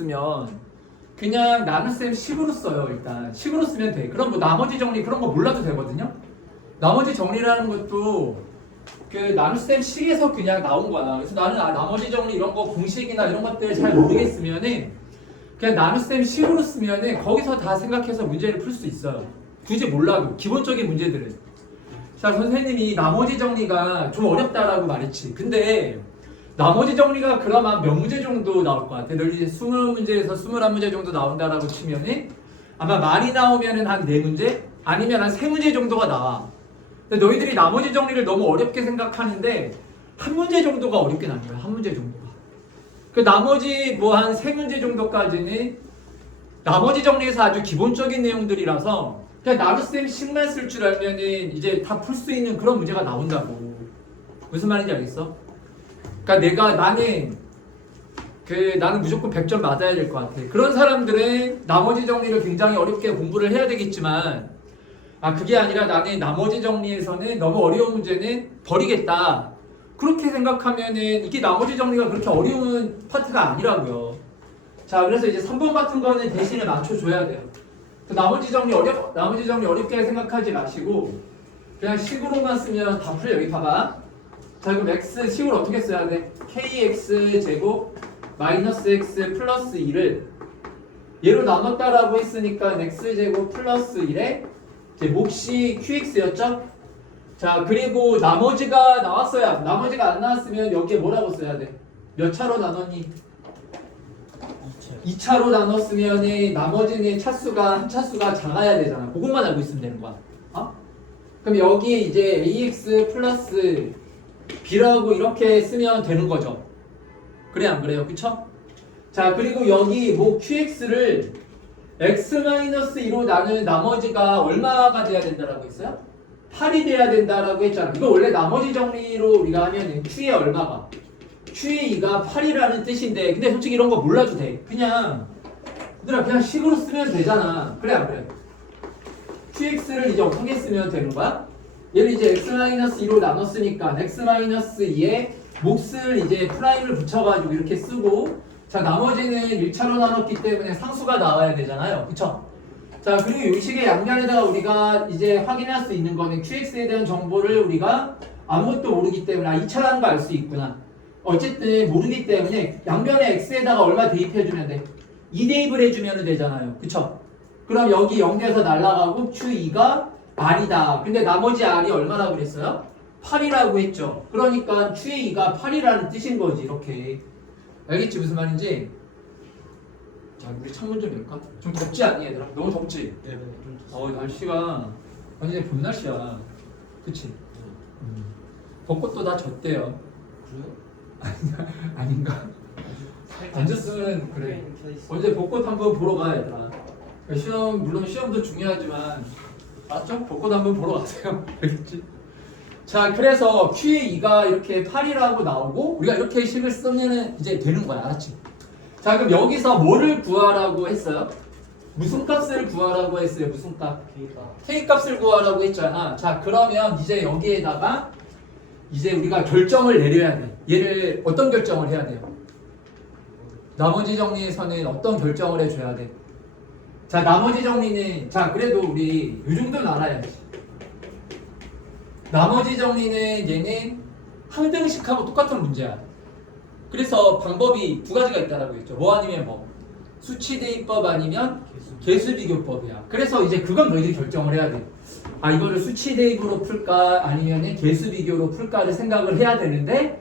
모르겠으면 그냥 나눗셈 식으로 써요. 일단 식으로 쓰면 돼. 그럼 뭐 나머지 정리 그런 거 몰라도 되거든요. 나머지 정리라는 것도 그 나눗셈 식에서 그냥 나온 거야. 그래서 나는 나머지 정리 이런 거 공식이나 이런 것들 잘 모르겠으면은 그냥 나눗셈 식으로 쓰면은 거기서 다 생각해서 문제를 풀 수 있어요. 굳이 몰라도 기본적인 문제들은. 자, 선생님이 나머지 정리가 좀 어렵다라고 말했지. 근데 나머지 정리가 그나마 몇 문제 정도 나올 것 같아. 널 이제 20문제에서 21문제 정도 나온다라고 치면은 아마 많이 나오면은 한 4문제? 아니면 한 3문제 정도가 나와. 근데 너희들이 나머지 정리를 너무 어렵게 생각하는데 한 문제 정도가 어렵게 나온 거야. 한 문제 정도가. 그 나머지 뭐 한 3문제 정도까지는 나머지 정리에서 아주 기본적인 내용들이라서 그냥 나눗셈 식만 쓸 줄 알면은 이제 다 풀 수 있는 그런 문제가 나온다고. 무슨 말인지 알겠어? 그러니까 나는 무조건 100점 맞아야 될 것 같아. 그런 사람들은 나머지 정리를 굉장히 어렵게 공부를 해야 되겠지만 그게 아니라 나는 나머지 정리에서는 너무 어려운 문제는 버리겠다. 그렇게 생각하면은 이게 나머지 정리가 그렇게 어려운 파트가 아니라고요. 자, 그래서 이제 3번 같은 거는 대신에 맞춰줘야 돼요. 나머지 정리 어렵게 생각하지 마시고 그냥 식으로만 쓰면 다 풀려. 여기 봐봐. 자, 그럼 x 식으로 어떻게 써야 돼? kx 제곱 마이너스 x 플러스 2를 얘로 나눴다라고 했으니까 x 제곱 플러스 1에 이제 몫이 qx였죠? 자, 그리고 나머지가 나왔어야. 나머지가 안 나왔으면 여기에 뭐라고 써야 돼? 몇 차로 나눴니? 2차로 나눴으면 나머지는 한 차수가 작아야 되잖아. 그것만 알고 있으면 되는 거야. 그럼 여기에 이제 ax 플러스 b라고 이렇게 쓰면 되는 거죠. 그래 안 그래요? 그쵸? 자, 그리고 여기 뭐 qx를 x-2로 나눈 나머지가 얼마가 돼야 된다라고 했어요? 8이 돼야 된다라고 했잖아. 이거 원래 나머지 정리로 우리가 하면은 q의 얼마가? q의 2가 8이라는 뜻인데 근데 솔직히 이런 거 몰라도 돼. 그냥 식으로 쓰면 되잖아. 그래 안 그래? qx를 이제 어떻게 쓰면 되는 거야? 얘를 이제 x-2로 나눴으니까 x-2에 몫을 이제 프라임을 붙여가지고 이렇게 쓰고 자, 나머지는 1차로 나눴기 때문에 상수가 나와야 되잖아요. 그쵸? 자, 그리고 이 식의 양변에다가 우리가 이제 확인할 수 있는 거는 qx에 대한 정보를 우리가 아무것도 모르기 때문에 2차라는 거 알 수 있구나. 어쨌든 모르기 때문에 양변에 x에다가 얼마 대입해주면 돼? 2 대입을 해주면 되잖아요. 그쵸? 그럼 여기 0에서 날라가고 q2가 r이다. 근데 나머지 r이 얼마라고 그랬어요? 8이라고 했죠. 그러니까 q의 2가 8이라는 뜻인 거지. 이렇게. 알겠지? 무슨 말인지? 자, 우리 창문 좀 열까? 좀 덥지 않니 얘들아? 너무 덥지? 네. 날씨가 완전히 봄 날씨야. 그치? 벚꽃도 다 졌대요. 그래요? 아닌가? 안 졌으면 그래. 언제 벚꽃 한번 보러 가 얘들아. 물론 시험도 중요하지만 맞죠? 벚꽃 한번 보러 가세요. 알겠지? 자, 그래서 q의 2가 이렇게 8이라고 나오고 우리가 이렇게 식을 쓰면 이제 되는 거야. 알았지? 자, 그럼 여기서 뭐를 구하라고 했어요? 무슨 값을 구하라고 했어요? 무슨 값? k 값을 구하라고 했잖아. 자, 그러면 이제 여기에다가 이제 우리가 결정을 내려야 돼. 얘를 어떤 결정을 해야 돼요? 나머지 정리에서는 어떤 결정을 해줘야 돼? 자, 나머지 정리는 자, 그래도 우리 이 정도는 알아야지. 나머지 정리는 얘는 항등식하고 똑같은 문제야. 그래서 방법이 두 가지가 있다라고 했죠. 뭐 아니면 뭐 수치 대입법 아니면 개수 비교법이야. 그래서 이제 그건 너희들이 결정을 해야 돼. 이거를 수치 대입으로 풀까 아니면 개수 비교로 풀까를 생각을 해야 되는데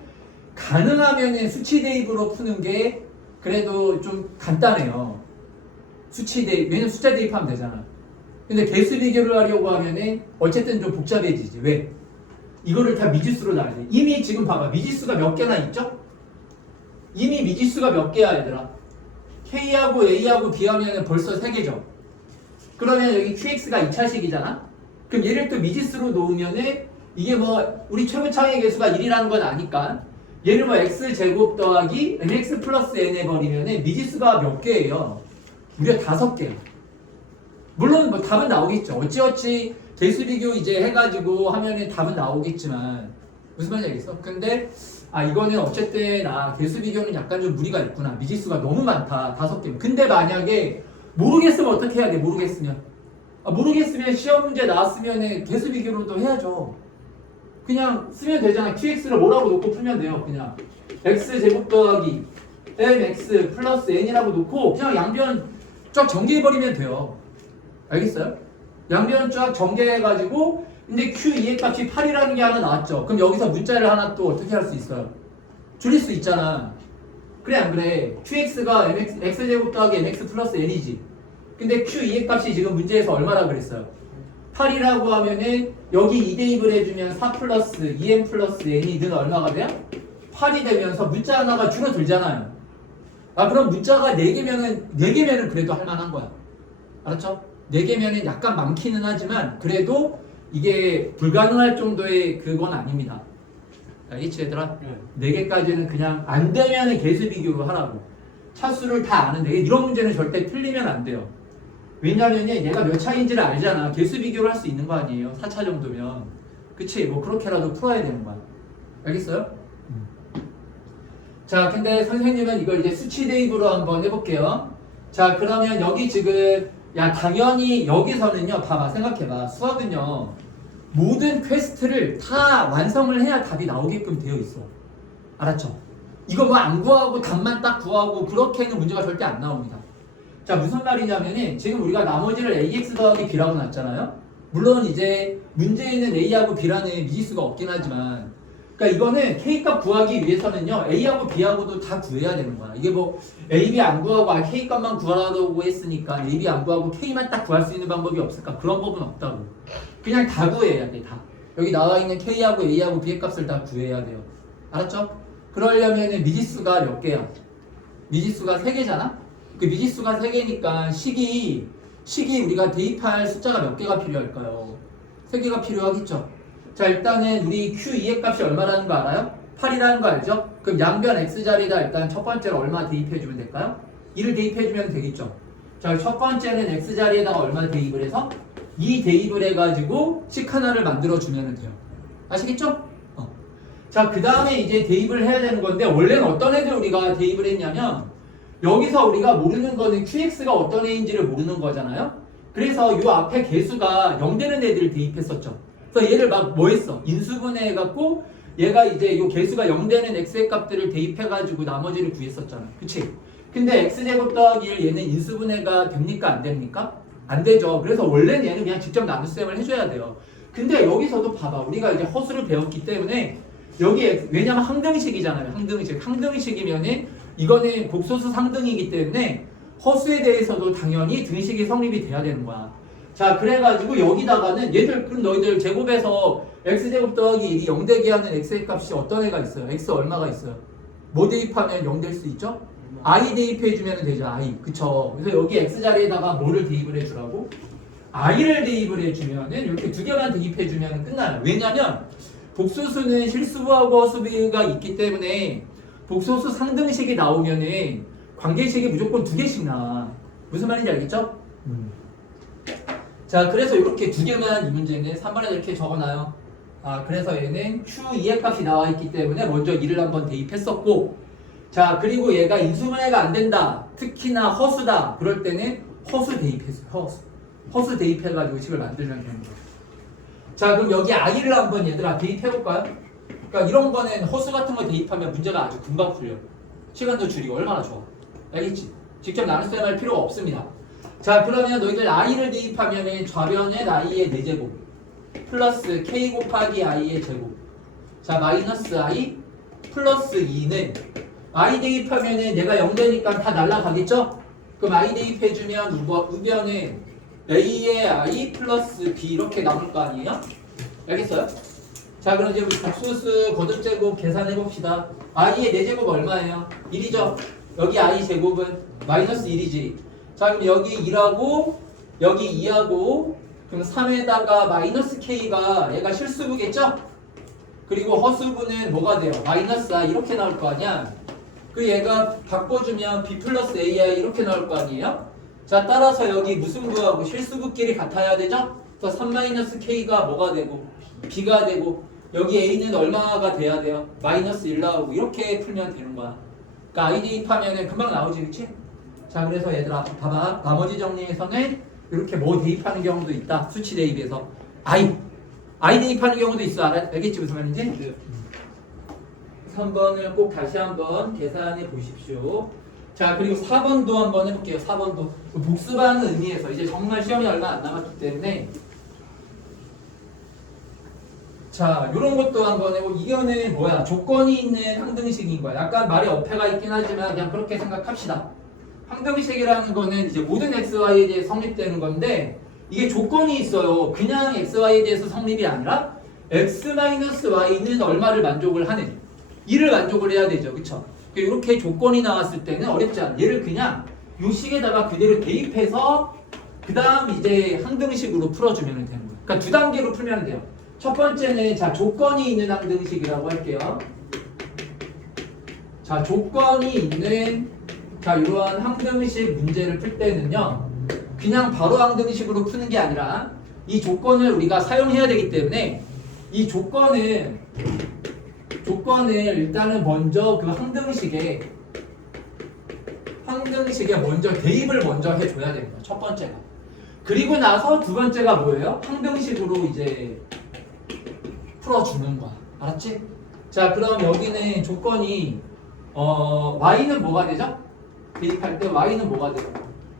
가능하면은 수치 대입으로 푸는 게 그래도 좀 간단해요. 수치 대입, 왜냐면 숫자 대입하면 되잖아. 근데 개수 비교를 하려고 하면은 어쨌든 좀 복잡해지지. 왜? 이거를 다 미지수로 나눠야 돼. 이미 지금 봐봐. 미지수가 몇 개나 있죠? 이미 미지수가 몇 개야 얘들아? K하고 A하고 B하면 벌써 3개죠. 그러면 여기 QX가 2차식이잖아? 그럼 얘를 또 미지수로 놓으면은 이게 뭐 우리 최고차의 개수가 1이라는 건 아니까 얘를 뭐 X제곱 더하기 MX 플러스 N 해버리면은 미지수가 몇 개예요? 무려 5개. 물론 뭐 답은 나오겠죠. 어찌어찌 개수 비교 이제 해가지고 하면은 답은 나오겠지만 무슨 말인지 알겠어? 근데 아 이거는 어쨌든 개수 비교는 약간 좀 무리가 있구나. 미지수가 너무 많다. 5개. 근데 만약에 모르겠으면 어떻게 해야 돼? 모르겠으면 시험 문제 나왔으면 개수 비교로도 해야죠. 그냥 쓰면 되잖아. qx를 뭐라고 놓고 풀면 돼요. 그냥 x제곱 더하기 mx 플러스 n이라고 놓고 그냥 양변 쫙 전개해버리면 돼요. 알겠어요? 양변 쫙 전개해가지고 근데 q2의 값이 8이라는 게 하나 나왔죠. 그럼 여기서 문자를 하나 또 어떻게 할 수 있어요? 줄일 수 있잖아. 그래 안 그래? qx가 x제곱 더하기 mx 플러스 n이지. 근데 q2의 값이 지금 문제에서 얼마라 그랬어요? 8이라고 하면은 여기 2대입을 해주면 4 플러스 2n 플러스 n이 는 얼마가 돼요? 8이 되면서 문자 하나가 줄어들잖아요. 그럼 문자가 4개면은 그래도 할만한 거야. 알았죠? 4개면은 약간 많기는 하지만 그래도 이게 불가능할 정도의 그건 아닙니다. 알겠지 얘들아? 4개까지는 그냥 안 되면은 개수 비교로 하라고. 차수를 다 아는데 이런 문제는 절대 틀리면 안 돼요. 왜냐면은 얘가 몇 차인지를 알잖아. 개수 비교를 할 수 있는 거 아니에요. 4차 정도면. 그치? 뭐 그렇게라도 풀어야 되는 거야. 알겠어요? 자, 근데 선생님은 이걸 이제 수치 대입으로 한번 해볼게요. 자, 그러면 여기 지금 당연히 여기서는요. 봐봐, 생각해봐. 수학은요. 모든 퀘스트를 다 완성을 해야 답이 나오게끔 되어 있어. 알았죠? 이거 뭐 안 구하고 답만 딱 구하고 그렇게는 문제가 절대 안 나옵니다. 자, 무슨 말이냐면은 지금 우리가 나머지를 ax 더하기 b라고 놨잖아요. 물론 이제 문제에는 a하고 b라는 미지수가 없긴 하지만 그러니까 이거는 k값 구하기 위해서는요 a하고 b하고도 다 구해야 되는 거야. 이게 뭐 a, b 안 구하고 k값만 구하라고 했으니까 a, b 안 구하고 k만 딱 구할 수 있는 방법이 없을까? 그런 법은 없다고. 그냥 다 구해야 돼. 다. 여기 나와 있는 k하고 a하고 b의 값을 다 구해야 돼요. 알았죠? 그러려면은 미지수가 몇 개야? 미지수가 3개잖아? 그 미지수가 3개니까 식이 우리가 대입할 숫자가 몇 개가 필요할까요? 3개가 필요하겠죠? 자, 일단은 우리 Q2의 값이 얼마라는 거 알아요? 8이라는 거 알죠? 그럼 양변 X자리에다 일단 첫 번째로 얼마 대입해주면 될까요? 2를 대입해주면 되겠죠? 자, 첫 번째는 X자리에다가 얼마 대입을 해서 2 대입을 해가지고 식 하나를 만들어주면 돼요. 아시겠죠? 자, 그 다음에 이제 대입을 해야 되는 건데 원래는 어떤 애들 우리가 대입을 했냐면 여기서 우리가 모르는 거는 QX가 어떤 애인지를 모르는 거잖아요. 그래서 이 앞에 개수가 0 되는 애들을 대입했었죠. 그래서 얘를 막 뭐 했어? 인수분해 해갖고 얘가 이제 이 개수가 0 되는 x의 값들을 대입해가지고 나머지를 구했었잖아. 그치? 근데 x제곱 더하기 1 얘는 인수분해가 됩니까? 안 됩니까? 안 되죠. 그래서 원래는 얘는 그냥 직접 나눗셈을 해줘야 돼요. 근데 여기서도 봐봐. 우리가 이제 허수를 배웠기 때문에 여기 왜냐면 항등식이잖아요. 항등식이면은 이거는 곡소수 상등이기 때문에 허수에 대해서도 당연히 등식이 성립이 돼야 되는 거야. 자, 그래가지고 여기다가는 얘들 그럼 너희들 제곱에서 x제곱 더하기 1이 0 되게 하는 x의 값이 어떤 애가 있어요? x 얼마가 있어요? 뭐 대입하면 0 될 수 있죠? i 대입해주면 되죠. i. 그쵸? 그래서 여기 x 자리에다가 뭐를 대입을 해주라고? i를 대입을 해주면은 이렇게 2개만 대입해주면 끝나요. 왜냐면 복소수는 실수부하고 허수비가 있기 때문에 복소수 상등식이 나오면은 관계식이 무조건 2개씩 나와. 무슨 말인지 알겠죠? 자, 그래서 이렇게 2개만 이 문제는 3번에 이렇게 적어놔요. 그래서 얘는 Q2의 값이 나와 있기 때문에 먼저 2를 한번 대입했었고, 자, 그리고 얘가 인수분해가 안 된다. 특히나 허수다. 그럴 때는 허수 대입했어요. 허수 대입해가지고 식을 만들면 되는 거예요. 자, 그럼 여기 i를 한번 얘들아 대입해볼까요? 그러니까 이런 거는 허수 같은 거 대입하면 문제가 아주 금방 풀려. 시간도 줄이고 얼마나 좋아. 알겠지? 직접 나눗셈 할 필요가 없습니다. 자, 그러면 너희들 i를 대입하면은 좌변은 i의 4제곱 플러스 k 곱하기 i의 제곱, 자 마이너스 i 플러스 2는 i 대입하면은 얘가 0 되니까 다 날라가겠죠? 그럼 i 대입해주면 우변은 a의 i 플러스 b 이렇게 남을 거 아니에요? 알겠어요? 자, 그럼 이제 우리 복소수 거듭제곱 계산해봅시다. i의 4제곱 얼마예요? 1이죠? 여기 i 제곱은 마이너스 1이지. 자, 그럼 여기 2하고 여기 2하고 그럼 3에다가 마이너스 k가 얘가 실수부겠죠? 그리고 허수부는 뭐가 돼요? 마이너스 i 이렇게 나올 거 아니야? 그 얘가 바꿔주면 b 플러스 ai 이렇게 나올 거 아니에요? 자, 따라서 여기 무슨 부하고 실수부끼리 같아야 되죠? 그래서 3 마이너스 k가 뭐가 되고 b가 되고 여기 a는 얼마가 돼야 돼요? 마이너스 1 나오고 이렇게 풀면 되는 거야. 그러니까 i 대입하면은 금방 나오지, 그치? 자, 그래서 얘들아 봐봐. 나머지 정리에서는 이렇게 뭐 대입하는 경우도 있다. 수치 대입에서 i 대입하는 경우도 있어. 알겠지 무슨 말인지? 3번을 꼭 다시 한번 계산해 보십시오. 자, 그리고 4번도 한번 해볼게요. 4번도 복습하는 의미에서 이제 정말 시험이 얼마 안 남았기 때문에 자, 요런 것도 한번 해보고 이거는 뭐야? 조건이 있는 항등식인 거야. 약간 말에 어폐가 있긴 하지만 그냥 그렇게 생각합시다. 항등식이라는 거는 이제 모든 xy에 대해 성립되는 건데 이게 조건이 있어요. 그냥 xy에 대해서 성립이 아니라 x-y는 얼마를 만족을 하는 이를 만족을 해야 되죠. 그쵸? 이렇게 조건이 나왔을 때는 어렵지 않아. 얘를 그냥 요 식에다가 그대로 대입해서 그 다음 이제 항등식으로 풀어주면 되는 거예요. 그러니까 두 단계로 풀면 돼요. 첫 번째는 자 조건이 있는 항등식이라고 할게요. 자 조건이 있는 자 이러한 항등식 문제를 풀 때는요. 그냥 바로 항등식으로 푸는 게 아니라 이 조건을 우리가 사용해야 되기 때문에 이 조건을 일단은 먼저 그 항등식에 먼저 대입을 먼저 해줘야 됩니다. 첫 번째가. 그리고 나서 두 번째가 뭐예요? 항등식으로 이제 풀어주는 거야. 알았지? 자, 그럼 여기는 조건이 y는 뭐가 되죠? 대입할 때 y는 뭐가 돼요?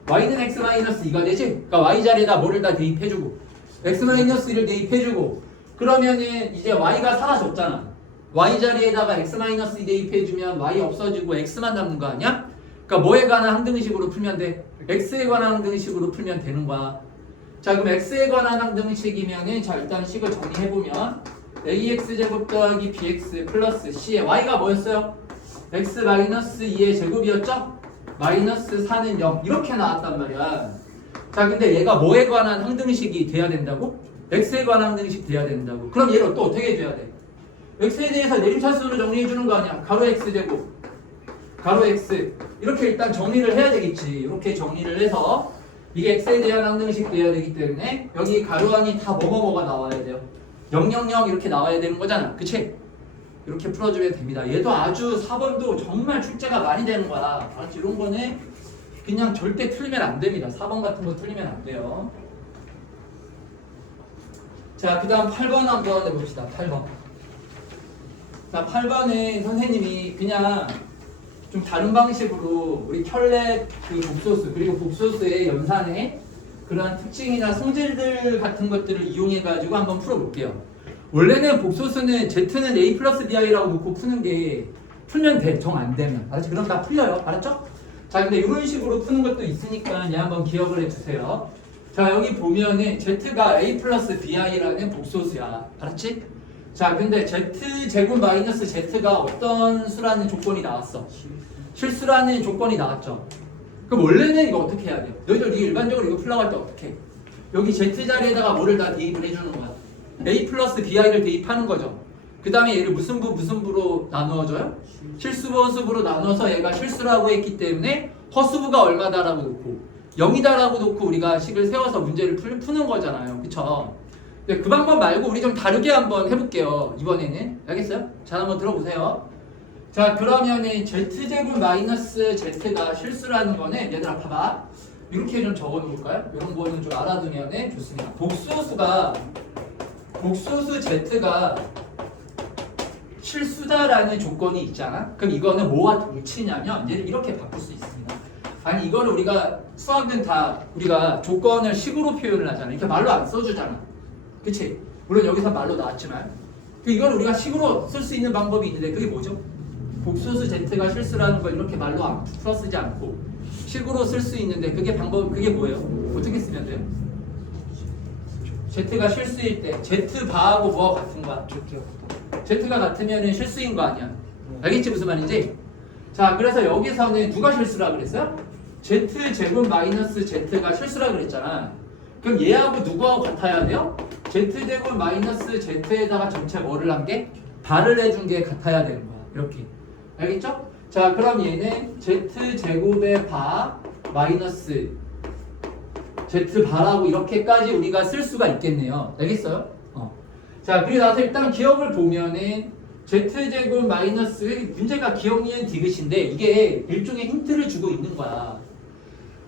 y는 x-2가 되지? 그러니까 y 자리에다 뭐를 다 대입해주고 x-1을 대입해주고 그러면은 이제 y가 사라졌잖아. y 자리에다가 x-2 대입해주면 y 없어지고 x만 남는 거 아니야? 그러니까 뭐에 관한 항등식으로 풀면 돼? x에 관한 항등식으로 풀면 되는 거야. 자, 그럼 x에 관한 항등식이면은 자 일단 식을 정리해보면 ax제곱 더하기 bx 플러스 c에 y가 뭐였어요? x-2의 제곱이었죠? 마이너스 4는 0 이렇게 나왔단 말이야. 자, 근데 얘가 뭐에 관한 항등식이 돼야 된다고? x에 관한 항등식 돼야 된다고. 그럼 얘를 또 어떻게 해줘야 돼? x에 대해서 내림차순으로 정리해주는 거 아니야? 가로 x제곱 가로 x 이렇게 일단 정리를 해야 되겠지. 이렇게 정리를 해서 이게 x에 대한 항등식 돼야 되기 때문에 여기 가로 안이 다 뭐뭐뭐가 나와야 돼요. 000 이렇게 나와야 되는 거잖아. 그치? 이렇게 풀어주면 됩니다. 얘도 아주 4번도 정말 출제가 많이 되는 거야. 알았지? 이런 거는 그냥 절대 틀리면 안 됩니다. 4번 같은 거 틀리면 안 돼요. 자, 그 다음 8번 한번 해봅시다. 8번. 자, 8번은 선생님이 그냥 좀 다른 방식으로 우리 켤레 그 복소수 그리고 복소수의 연산의 그러한 특징이나 성질들 같은 것들을 이용해 가지고 한번 풀어볼게요. 원래는 복소수는 z는 a 플러스 bi라고 놓고 푸는 게 풀면 돼. 정 안 되면. 알았지? 그럼 다 풀려요. 알았죠? 자, 근데 이런 식으로 푸는 것도 있으니까 얘 한번 기억을 해주세요. 자, 여기 보면은 z가 a 플러스 bi라는 복소수야. 알았지? 자, 근데 z제곱 마이너스 z가 어떤 수라는 조건이 나왔어? 실수라는 조건이 나왔죠. 그럼 원래는 이거 어떻게 해야 돼? 너희들 일반적으로 이거 풀려고 할 때 어떻게 해? 여기 z 자리에다가 뭐를 다 대입을 해주는 거야? a 플러스 bi를 대입하는 거죠. 그 다음에 얘를 무슨 부로 나누어줘요? 실수부 허수부로 나눠서 얘가 실수라고 했기 때문에 허수부가 얼마다라고 놓고 0이다라고 놓고 우리가 식을 세워서 문제를 푸는 거잖아요. 그쵸? 네, 그 방법 말고 우리 좀 다르게 한번 해볼게요. 이번에는. 알겠어요? 잘 한번 들어보세요. 자, 그러면은 z제곱 마이너스 z가 실수라는 거는 얘들아 봐봐. 이렇게 좀 적어놓을까요? 이런 거는 좀 알아두면 좋습니다. 복소수 z가 실수다라는 조건이 있잖아. 그럼 이거는 뭐와 동치냐면 얘를 이렇게 바꿀 수 있습니다. 아니 이거는 우리가 수학은 다 우리가 조건을 식으로 표현을 하잖아. 이렇게 말로 안 써주잖아. 그치? 물론 여기서 말로 나왔지만 이걸 우리가 식으로 쓸 수 있는 방법이 있는데 그게 뭐죠? 복소수 z가 실수라는 걸 이렇게 말로 풀어 쓰지 않고 식으로 쓸 수 있는데 그게 뭐예요? 어떻게 쓰면 돼요? z가 실수일 때 z바하고 뭐가 같은 거야? z가 같으면 실수인 거 아니야? 알겠지 무슨 말인지? 자, 그래서 여기서는 누가 실수라 그랬어요? z제곱 마이너스 z가 실수라 그랬잖아. 그럼 얘하고 누구하고 같아야 돼요? z제곱 마이너스 z에다가 전체 뭐를 한 게? 발을 해준 게 같아야 되는 거야. 이렇게. 알겠죠? 자, 그럼 얘는 z제곱의 바 마이너스 z바라고 이렇게까지 우리가 쓸 수가 있겠네요. 알겠어요? 자, 그리고 나서 일단 기억을 보면은 z제곱 마이너스 문제가 기억 니은 디귿인데 이게 일종의 힌트를 주고 있는 거야.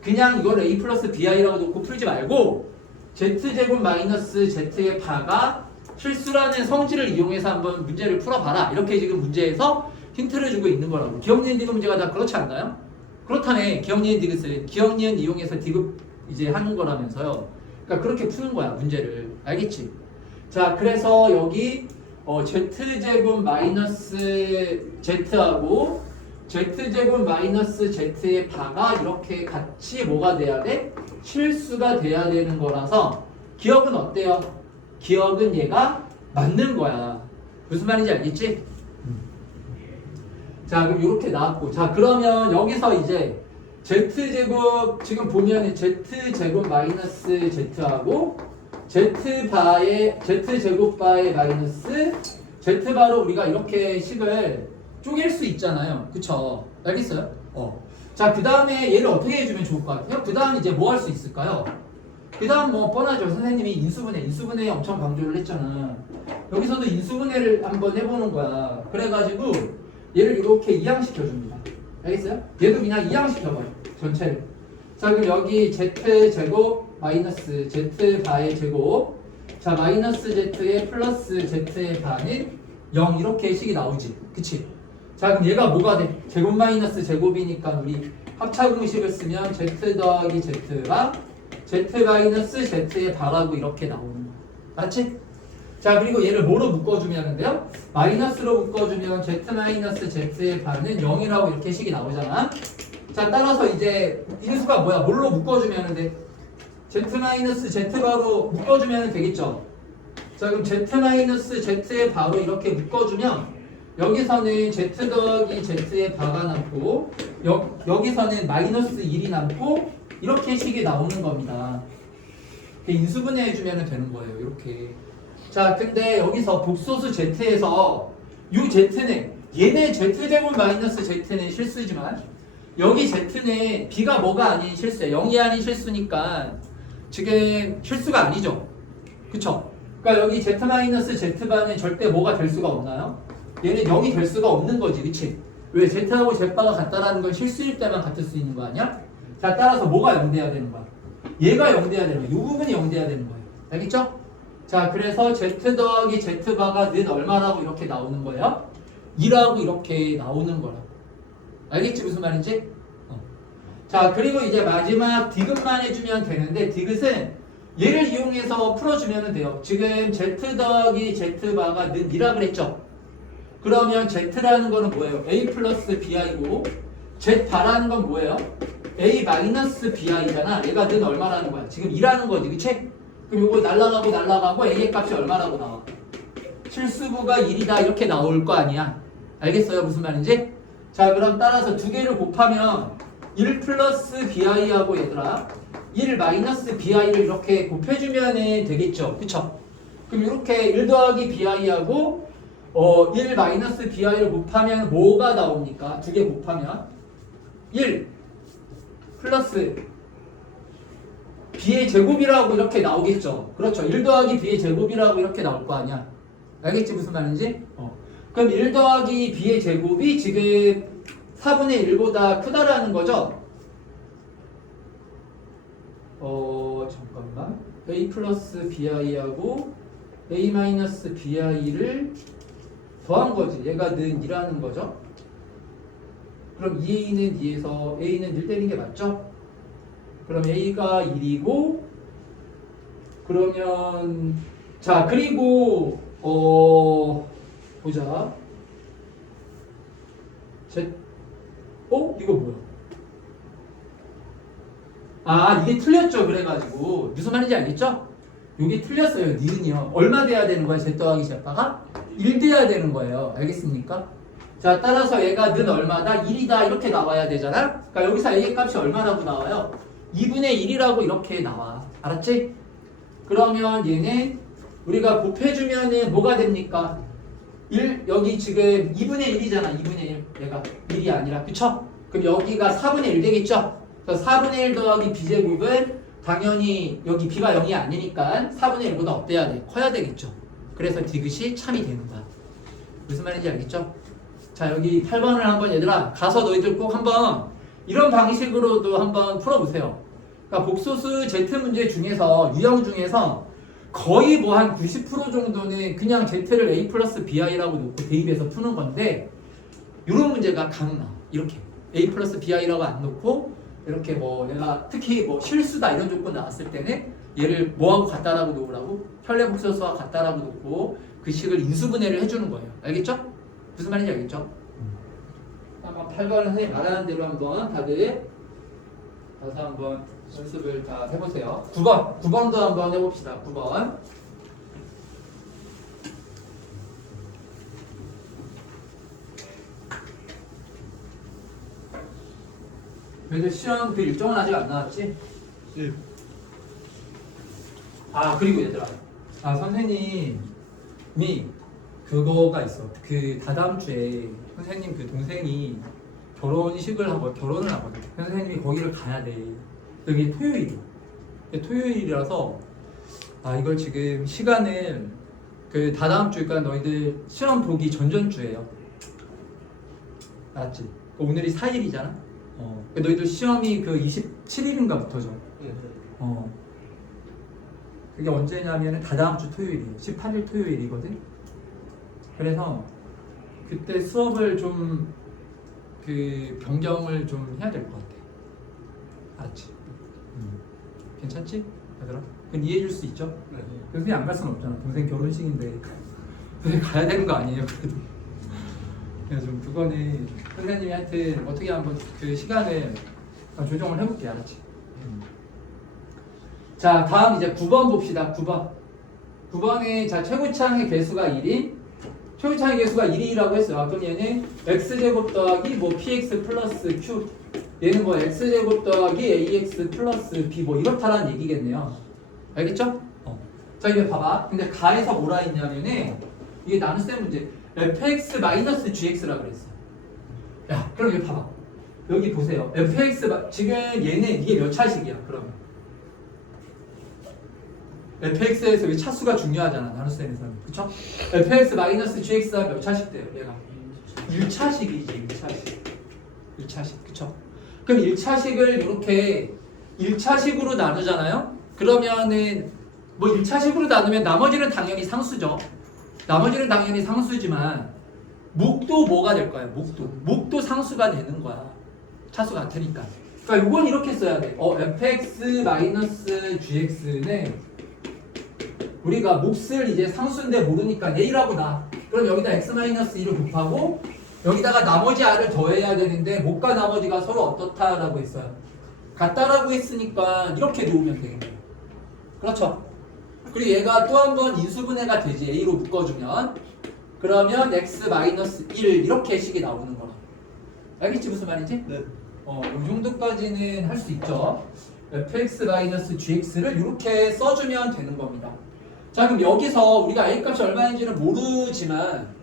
그냥 이걸 a 플러스 bi라고 놓고 풀지 말고 z제곱 마이너스 z의 바가 실수라는 성질을 이용해서 한번 문제를 풀어봐라. 이렇게 지금 문제에서 힌트를 주고 있는 거라고. 기억 니은 디귿 문제가 다 그렇지 않나요? 그렇다네. 기억 니은 디귿을 기억 니은 이용해서 디귿 이제 하는 거라면서요. 그러니까 그렇게 푸는 거야 문제를. 알겠지? 자, 그래서 여기 z제곱 마이너스 z하고 z제곱 마이너스 z의 바가 이렇게 같이 뭐가 돼야 돼? 실수가 돼야 되는 거라서 기억은 어때요? 기억은 얘가 맞는 거야. 무슨 말인지 알겠지? 자, 그럼 이렇게 나왔고, 자, 그러면 여기서 이제 z제곱 지금 보면 z제곱 마이너스 z하고 z제곱 바의 마이너스 z바로 우리가 이렇게 식을 쪼갤 수 있잖아요. 그쵸? 알겠어요? 자, 그 다음에 얘를 어떻게 해주면 좋을 것 같아요? 그 다음 이제 뭐 할 수 있을까요? 그 다음 뭐 뻔하죠. 선생님이 인수분해 엄청 강조를 했잖아. 여기서도 인수분해를 한번 해보는 거야. 그래가지고 얘를 이렇게 이항시켜줍니다. 알겠어요? 얘도 그냥 이항시켜봐요. 전체를. 자, 그럼 여기 z제곱 마이너스 z바의 제곱, 자, 마이너스 z의 플러스 z의 바는 0 이렇게 식이 나오지. 그치? 자, 그럼 얘가 뭐가 돼? 제곱 마이너스 제곱이니까 우리 합차공식을 쓰면 z 더하기 z가 z 마이너스 z의 바라고 이렇게 나오는 거야. 맞지? 자, 그리고 얘를 뭐로 묶어주면은데요? 마이너스로 묶어주면 z 마이너스 z의 바는 0이라고 이렇게 식이 나오잖아. 자, 따라서 이제 인수가 뭐야? 뭘로 묶어주면 돼? z 마이너스 z 바로 묶어주면 되겠죠? 자, 그럼 z 마이너스 z의 바로 이렇게 묶어주면 여기서는 z 더하기 z의 바가 남고 여기서는 마이너스 1이 남고 이렇게 식이 나오는 겁니다. 인수분해 해주면 되는 거예요. 이렇게. 자, 근데 여기서 복소수 z에서 이 z는 얘네 z제곱 마이너스 z는 실수지만 여기 z는 b가 뭐가 아닌 실수야. 0이 아닌 실수니까 지금 실수가 아니죠. 그쵸? 그러니까 여기 z 마이너스 z바는 절대 뭐가 될 수가 없나요? 얘는 0이 될 수가 없는 거지. 그치? 왜? z하고 z바가 같다라는 건 실수일 때만 같을 수 있는 거 아니야? 자, 따라서 뭐가 0 돼야 되는 거야? 얘가 0 돼야 되는 거야. 이 부분이 0 돼야 되는 거예요. 알겠죠? 자, 그래서 z 더하기 z바가 는 얼마라고 이렇게 나오는 거예요? 2라고 이렇게 나오는 거라. 알겠지? 무슨 말인지? 자, 그리고 이제 마지막 디귿만 해주면 되는데 디귿은 얘를 이용해서 풀어주면 돼요. 지금 z 더하기 z바가 는 2라 그랬죠? 그러면 z라는 거는 뭐예요? a 플러스 bi고 z바라는 건 뭐예요? a 마이너스 bi잖아. 얘가 는 얼마라는 거야? 지금 2라는 거지. 그치? 그럼 이거 날라가고 a의 값이 얼마라고 나와? 실수부가 1이다 이렇게 나올 거 아니야. 알겠어요? 무슨 말인지? 자, 그럼 따라서 두 개를 곱하면 1 플러스 bi하고 얘들아 1 마이너스 bi를 이렇게 곱해주면 되겠죠. 그쵸? 그럼 이렇게 1 더하기 bi하고 1 마이너스 bi를 곱하면 뭐가 나옵니까? 두 개 곱하면 1 플러스 b의 제곱이라고 이렇게 나오겠죠. 그렇죠. 1 더하기 b의 제곱이라고 이렇게 나올 거 아니야. 알겠지? 무슨 말인지? 그럼 1 더하기 b의 제곱이 지금 4분의 1보다 크다라는 거죠? 잠깐만. a 플러스 bi하고 a 마이너스 bi를 더한 거지. 얘가 는 2라는 거죠. 그럼 2a는 2에서 a는 1 되는 게 맞죠? 그럼 a가 1이고 그러면 자, 그리고 보자. 이거 뭐야? 아, 이게 틀렸죠. 그래가지고 무슨 말인지 알겠죠? 이게 틀렸어요. 니은이요. 얼마 돼야 되는 거야? z 더하기 z바가 1 돼야 되는 거예요. 알겠습니까? 자, 따라서 얘가 는 얼마다? 1이다 이렇게 나와야 되잖아. 그러니까 여기서 a의 값이 얼마라고 나와요? 2분의 1이라고 이렇게 나와. 알았지? 그러면 얘는 우리가 곱해주면은 뭐가 됩니까? 1, 여기 지금 2분의 1이잖아. 2분의 1. 얘가 1이 아니라. 그쵸? 그럼 여기가 4분의 1 되겠죠? 그래서 4분의 1 더하기 b제곱은 당연히 여기 b가 0이 아니니까 4분의 1보다 어때야 돼? 커야 되겠죠? 그래서 디귿이 참이 되는 거야. 무슨 말인지 알겠죠? 자, 여기 8번을 한번 얘들아 가서 너희들 꼭 한번 이런 방식으로도 한번 풀어보세요. 그러니까 복소수 Z 문제 중에서 유형 중에서 거의 뭐 한 90% 정도는 그냥 Z를 A 플러스 BI라고 놓고 대입해서 푸는 건데 이런 문제가 강 나와. 이렇게 A 플러스 BI라고 안 놓고 이렇게 뭐 내가 특히 뭐 실수다 이런 조건 나왔을 때는 얘를 뭐하고 같다라고 놓으라고 현례복소수와 같다라고 놓고 그 식을 인수분해를 해주는 거예요. 알겠죠? 무슨 말인지 알겠죠? 한번 8번을 선생님 말하는 대로 한번 다들 가서 한번 연습을 다 해보세요. 9번도 한번 해봅시다. 9번. 그래도 시험 그 일정은 아직 안 나왔지? 예. 아, 그리고 얘들아, 선생님이 그거가 있어. 그 다다음 주에 선생님 그 동생이 결혼을 하거든. 선생님이 거기를 가야 돼. 여기 토요일이라서 이걸 지금 시간을 그 다다음 주니까 너희들 시험 보기 전주예요. 알았지? 오늘이 4일이잖아. 너희들 시험이 그 27일인가부터죠. 예. 그게 언제냐면은 다다음 주 토요일이에요. 18일 토요일이거든. 그래서 그때 수업을 좀 그 변경을 좀 해야 될 것 같아. 알았지? 괜찮지? 얘들아? 그건 이해해 줄 수 있죠? 네. 선생님 안 갈 수는 없잖아. 동생 결혼식인데 선생님 가야 되는 거 아니에요? 그래도 그래서 좀 그거는 선생님이 하여튼 어떻게 한번 그 시간을 조정을 해볼게. 알았지? 자, 다음 이제 9번 봅시다. 9번에 자 최고차항의 개수가 1인 최고차항의 개수가 1이라고 했어요. 그럼 얘는 x제곱 더하기 뭐 px 플러스 q 얘는 뭐 x제곱 더하기 ax 플러스 b 뭐 이렇다라는 얘기겠네요. 알겠죠? 자, 이제 봐봐. 근데 가에서 뭐라 했냐면은 이게 나눗셈 문제 fx 마이너스 gx라 그랬어. 야, 그럼 여기 봐봐. 여기 보세요. fx 지금 얘는 이게 몇 차식이야? 그러면 fx에서 이 차수가 중요하잖아. 나눗셈에서는. 그쵸? fx 마이너스 gx가 몇 차식 돼요? 얘가 1차식이지. 1차식. 그쵸? 그럼 1차식을 이렇게 1차식으로 나누잖아요? 그러면은 뭐 1차식으로 나누면 나머지는 당연히 상수죠. 나머지는 당연히 상수지만 목도 뭐가 될 거야? 목도 상수가 되는 거야. 차수 같으니까. 그러니까 이건 이렇게 써야 돼. fx 마이너스 gx는 우리가 몫을 이제 상수인데 모르니까 A라고 나. 그럼 여기다 x-1을 곱하고 여기다가 나머지 r을 더해야 되는데 목과 나머지가 서로 어떻다라고 했어요. 같다라고 했으니까 이렇게 놓으면 되겠네요. 그렇죠? 그리고 얘가 또 한 번 인수분해가 되지. A로 묶어주면 그러면 x-1 이렇게 식이 나오는 거라. 알겠지 무슨 말인지? 네. 이 정도까지는 할 수 있죠. fx-gx를 이렇게 써주면 되는 겁니다. 자, 그럼 여기서 우리가 a 값이 얼마인지는 모르지만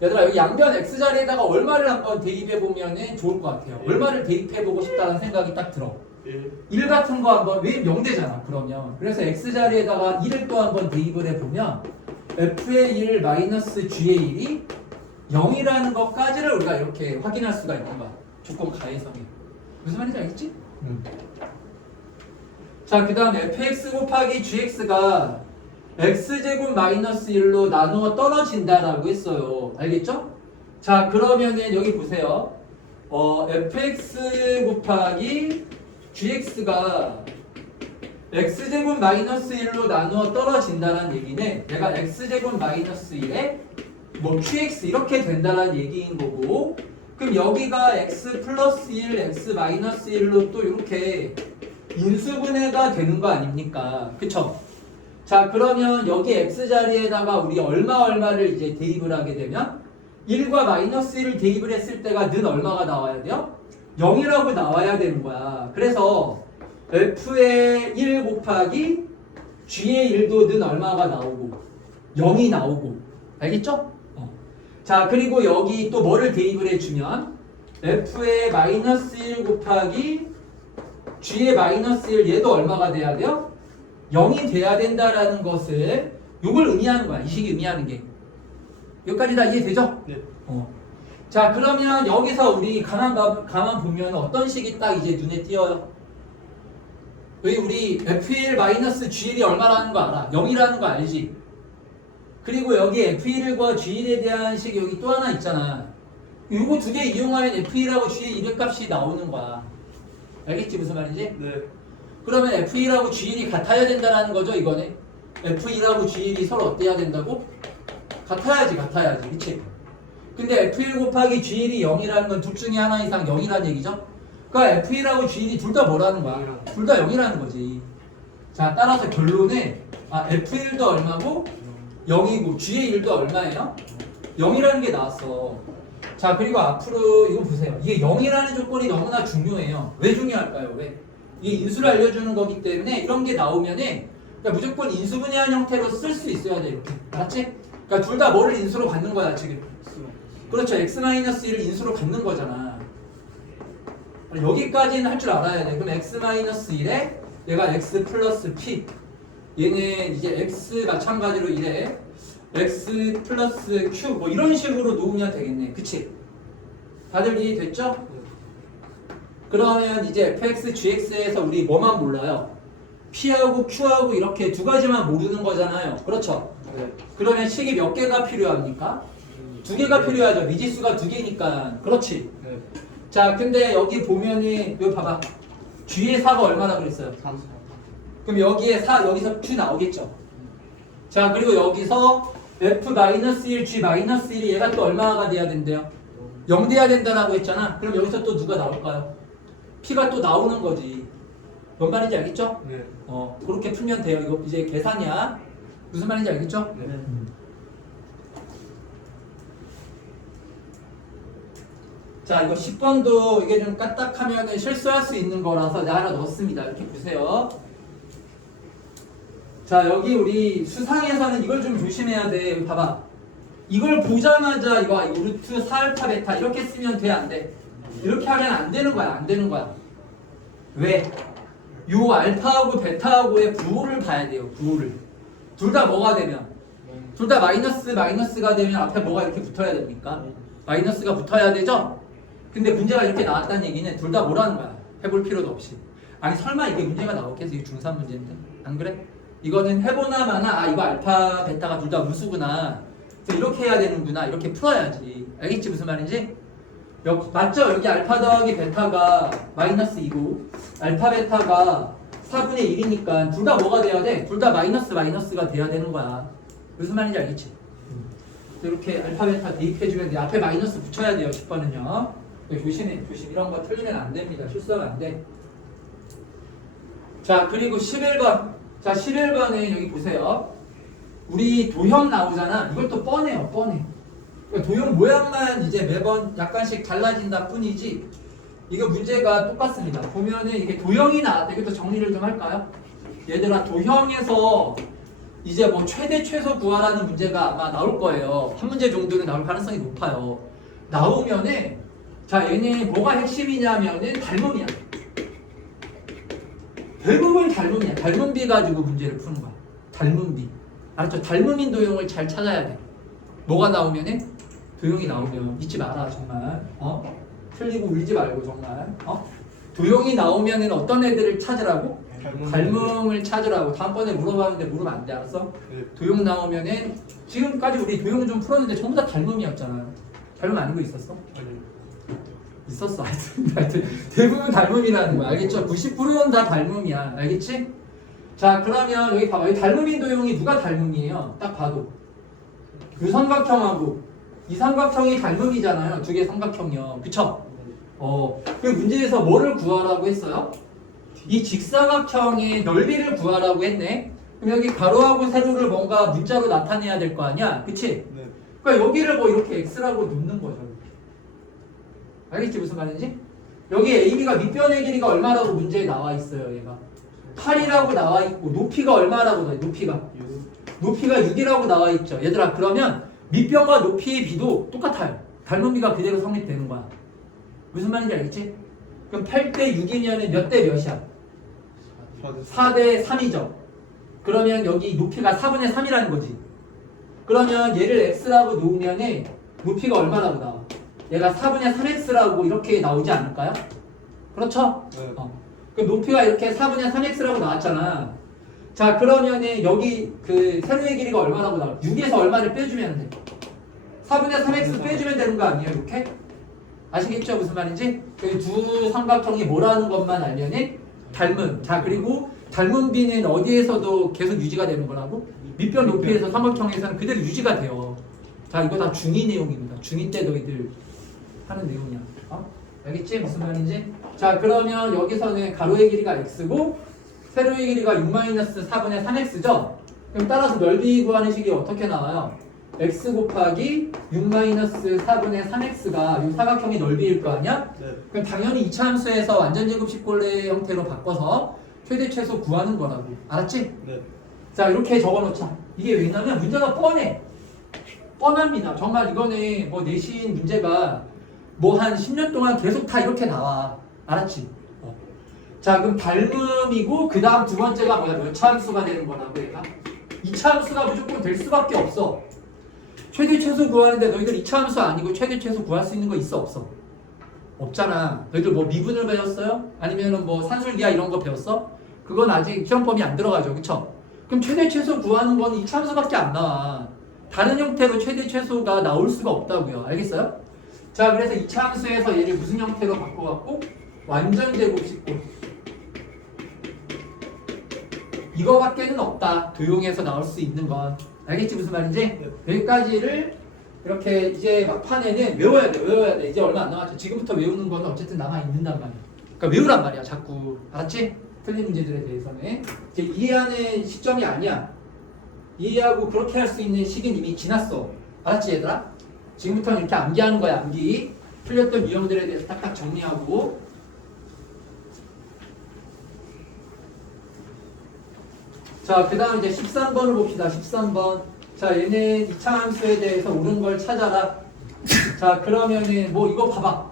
얘들아 여기 양변 x자리에다가 얼마를 한번 대입해 보면 좋을 것 같아요. 얼마를 대입해 보고 싶다는 생각이 딱 들어. 1 같은 거 한번 왜 0대잖아 그러면. 그래서 x자리에다가 1을 또 한번 대입을 해보면 f의 1 마이너스 g의 1이 0이라는 것까지를 우리가 이렇게 확인할 수가 있는 거야. 조건 가해성이. 무슨 말인지 알겠지? 자, 그 다음에 fx 곱하기 gx가 x제곱 마이너스 1로 나누어 떨어진다라고 했어요. 알겠죠? 자, 그러면은 여기 보세요. fx 곱하기 gx가 x제곱 마이너스 1로 나누어 떨어진다는 얘기는 내가 x제곱 마이너스 1에 뭐 qx 이렇게 된다는 얘기인 거고, 그럼 여기가 x 플러스 1, x 마이너스 1로 또 이렇게 인수분해가 되는 거 아닙니까? 그쵸? 자, 그러면 여기 x자리에다가 우리 얼마를 이제 대입을 하게 되면 1과 마이너스 1을 대입을 했을 때가 는 얼마가 나와야 돼요? 0이라고 나와야 되는 거야. 그래서 f의 1 곱하기 g의 1도 는 얼마가 나오고 0이 나오고. 알겠죠? 자, 그리고 여기 또 뭐를 대입을 해주면 f의 마이너스 1 곱하기 g의 마이너스 1 얘도 얼마가 돼야 돼요? 0이 돼야 된다라는 것을 요걸 의미하는 거야. 이 식이 의미하는 게. 여기까지 다 이해되죠? 네. 자, 그러면 여기서 우리 가만 보면 어떤 식이 딱 이제 눈에 띄어요? 여기 우리 FL-GL이 얼마라는 거 알아? 0이라는 거 알지? 그리고 여기 F1과 G1에 대한 식이 여기 또 하나 있잖아. 요거 두 개 이용하면 F1하고 G1 이력값이 나오는 거야. 알겠지? 무슨 말인지? 네. 그러면 F1하고 G1이 같아야 된다는 거죠, 이거는. F1하고 G1이 서로 어때야 된다고? 같아야지. 그치? 근데 F1 곱하기 G1이 0이라는 건 둘 중에 하나 이상 0이라는 얘기죠? 그러니까 F1하고 G1이 둘 다 뭐라는 거야? 둘 다 0이라는 거지. 자, 따라서 결론은 F1도 얼마고 0이고 G1도 얼마예요? 0이라는 게 나왔어. 자, 그리고 앞으로 이거 보세요. 이게 0이라는 조건이 너무나 중요해요. 왜 중요할까요? 왜? 이게 인수를 알려주는 거기 때문에 이런 게 나오면은 그러니까 무조건 인수분해한 형태로 쓸 수 있어야 돼. 이렇게. 알았지? 그러니까 둘 다 뭐를 인수로 갖는 거야, 지금. 그렇죠. X-1을 인수로 갖는 거잖아. 여기까지는 할 줄 알아야 돼. 그럼 X-1에 얘가 X 플러스 P. 얘는 이제 X 마찬가지로 이래. X 플러스 Q. 뭐 이런 식으로 놓으면 되겠네. 그치? 다들 이해됐죠? 그러면 이제 fx, gx에서 우리 뭐만 몰라요? p하고 q하고 이렇게 두 가지만 모르는 거잖아요. 그렇죠? 네. 그러면 식이 몇 개가 필요합니까? 두 개가 필요하죠. 미지수가 두 개니까. 그렇지? 네. 자, 근데 여기 보면은 여기 봐봐. g의 4가 얼마나 그랬어요? 3. 그럼 여기에 4, 여기서 q 나오겠죠? 자, 그리고 여기서 f-1, g-1이 얘가 또 얼마가 돼야 된대요? 0 돼야 된다라고 했잖아. 그럼 여기서 또 누가 나올까요? p가 또 나오는 거지. 뭔 말인지 알겠죠? 네. 그렇게 풀면 돼요. 이거 이제 계산이야. 무슨 말인지 알겠죠? 네. 자, 이거 10번도 이게 좀 까딱하면 실수할 수 있는 거라서 내가 하나 넣었습니다. 이렇게 보세요. 자, 여기 우리 수상에서는 이걸 좀 조심해야 돼. 여기 봐봐. 이걸 보자마자 이거 루트 4알파 베타 이렇게 쓰면 돼, 안 돼? 이렇게 하면 안 되는 거야, 안 되는 거야. 왜? 요 알파하고 베타하고의 부호를 봐야 돼요, 부호를. 둘 다 뭐가 되면? 둘 다 마이너스가 되면 앞에 뭐가 이렇게 붙어야 됩니까? 마이너스가 붙어야 되죠? 근데 문제가 이렇게 나왔다는 얘기는 둘 다 뭐라는 거야? 해볼 필요도 없이. 아니 설마 이게 문제가 나오겠어? 이게 중3 문제인데. 안 그래? 이거는 해보나 마나 이거 알파 베타가 둘 다 무수구나. 그래서 이렇게 해야 되는구나. 이렇게 풀어야지. 알겠지 무슨 말인지? 맞죠? 여기 알파 더하기 베타가 마이너스 2고 알파 베타가 4분의 1이니까 둘 다 뭐가 돼야 돼? 둘 다 마이너스가 돼야 되는 거야. 무슨 말인지 알겠지? 이렇게 알파 베타 대입해주면 돼. 앞에 마이너스 붙여야 돼요. 10번은요. 조심. 이런 거 틀리면 안 됩니다. 실수하면 안 돼. 자, 그리고 11번. 자, 11번에 여기 보세요. 우리 도형 나오잖아. 이걸 또 뻔해요. 뻔해. 도형 모양만 이제 매번 약간씩 달라진다 뿐이지 이거 문제가 똑같습니다. 보면은 이게 도형이 나왔다. 이것도 정리를 좀 할까요? 얘들아, 도형에서 이제 뭐 최대 최소 구하라는 문제가 아마 나올 거예요. 한 문제 정도는 나올 가능성이 높아요. 나오면은 자, 얘네 뭐가 핵심이냐면은 닮음이야. 대부분 닮음이야. 닮음비 가지고 문제를 푸는 거야. 닮음비. 알았죠? 닮음인 도형을 잘 찾아야 돼. 뭐가 나오면은 도형이 나오면 잊지 마라 정말. 틀리고 울지 말고 정말. 도형이 나오면은 어떤 애들을 찾으라고? 닮음을 찾으라고. 다음번에 물어봤는데 물으면 안 돼. 알았어? 네. 도형 나오면은 지금까지 우리 도형 좀 풀었는데 전부 다 닮음이었잖아. 닮음 아니고 있었어? 아니요. 있었어. 하여튼 대부분 닮음이라는 거야. 알겠죠? 90%는 다 닮음이야. 알겠지? 자, 그러면 여기 봐봐. 이 닮음인 도형이 누가 닮음이에요? 딱 봐도 이 삼각형하고 이 삼각형이 닮음이잖아요. 두 개 삼각형이요. 그쵸? 그 문제에서 뭐를 구하라고 했어요? 이 직사각형의 넓이를 구하라고 했네. 그럼 여기 가로하고 세로를 뭔가 문자로 나타내야 될 거 아니야? 그치? 네. 그러니까 여기를 뭐 이렇게 x라고 놓는 거죠. 알겠지? 무슨 말인지? 여기 AB가 밑변의 길이가 얼마라고 문제에 나와 있어요. 얘가 8이라고 나와 있고 높이가 얼마라고 나와 있어요? 높이가 6이라고 나와 있죠. 얘들아, 그러면 밑변과 높이의 비도 똑같아요. 닮음비가 그대로 성립되는 거야. 무슨 말인지 알겠지? 그럼 8대 6이면 몇 대 몇이야? 4대 3이죠. 그러면 여기 높이가 4분의 3이라는 거지. 그러면 얘를 x라고 놓으면 높이가 얼마라고 나와? 얘가 4분의 3x라고 이렇게 나오지 않을까요? 그렇죠? 네. 그럼 높이가 이렇게 4분의 3x라고 나왔잖아. 자, 그러면은 여기 그 세로의 길이가 얼마라고 나와? 6에서 얼마를 빼주면 돼? 4분의 3x 빼주면 되는 거 아니에요? 이렇게? 아시겠죠? 무슨 말인지? 그 두 삼각형이 뭐라는 것만 알면은 닮은. 자, 그리고 닮은 비는 어디에서도 계속 유지가 되는 거라고? 밑변 높이에서 삼각형에서는 그대로 유지가 돼요. 자, 이거 다 중2 내용입니다. 중2 때 너희들 하는 내용이야. 알겠지? 무슨 말인지? 자, 그러면 여기서는 가로의 길이가 x고 세로의 길이가 6-4분의 3x죠? 그럼 따라서 넓이 구하는 식이 어떻게 나와요? x 곱하기 6-4분의 3x가 이 사각형의 넓이일 거 아니야? 네. 그럼 당연히 이차함수에서 완전제곱식골레 형태로 바꿔서 최대 최소 구하는 거라고. 알았지? 네. 자, 이렇게 적어놓자. 이게 왜냐면 문제가 뻔해. 뻔합니다. 정말 이거는 뭐 내신 문제가 뭐 한 10년 동안 계속 다 이렇게 나와. 알았지? 자, 그럼 닮음이고 그 다음 두 번째가 뭐야? 몇 차함수가 되는 거라고 얘가? 2차함수가 무조건 될 수밖에 없어. 최대 최소 구하는데 너희들 2차함수 아니고 최대 최소 구할 수 있는 거 있어 없어? 없잖아. 너희들 뭐 미분을 배웠어요? 아니면은 뭐 산술기하 이런 거 배웠어? 그건 아직 시험 범위 안 들어가죠. 그쵸? 그럼 최대 최소 구하는 건 2차함수밖에 안 나와. 다른 형태로 최대 최소가 나올 수가 없다고요. 알겠어요? 자, 그래서 2차함수에서 얘를 무슨 형태로 바꿔갖고 완전 제곱식골 이거밖에는 없다. 도용해서 나올 수 있는 건. 알겠지? 무슨 말인지? 네. 여기까지를 이렇게 이제 막판에는 외워야 돼. 외워야 돼. 이제 얼마 안 남았죠. 지금부터 외우는 거는 어쨌든 남아있는단 말이야. 그러니까 외우란 말이야. 자꾸. 알았지? 틀린 문제들에 대해서는. 이제 이해하는 시점이 아니야. 이해하고 그렇게 할 수 있는 시기는 이미 지났어. 알았지 얘들아? 지금부터는 이렇게 암기하는 거야. 암기. 틀렸던 유형들에 대해서 딱딱 정리하고. 자, 그 다음 이제 13번을 봅시다. 13번. 자, 얘는 이차함수에 대해서 옳은 걸 찾아라. 자, 그러면은 뭐 이거 봐봐.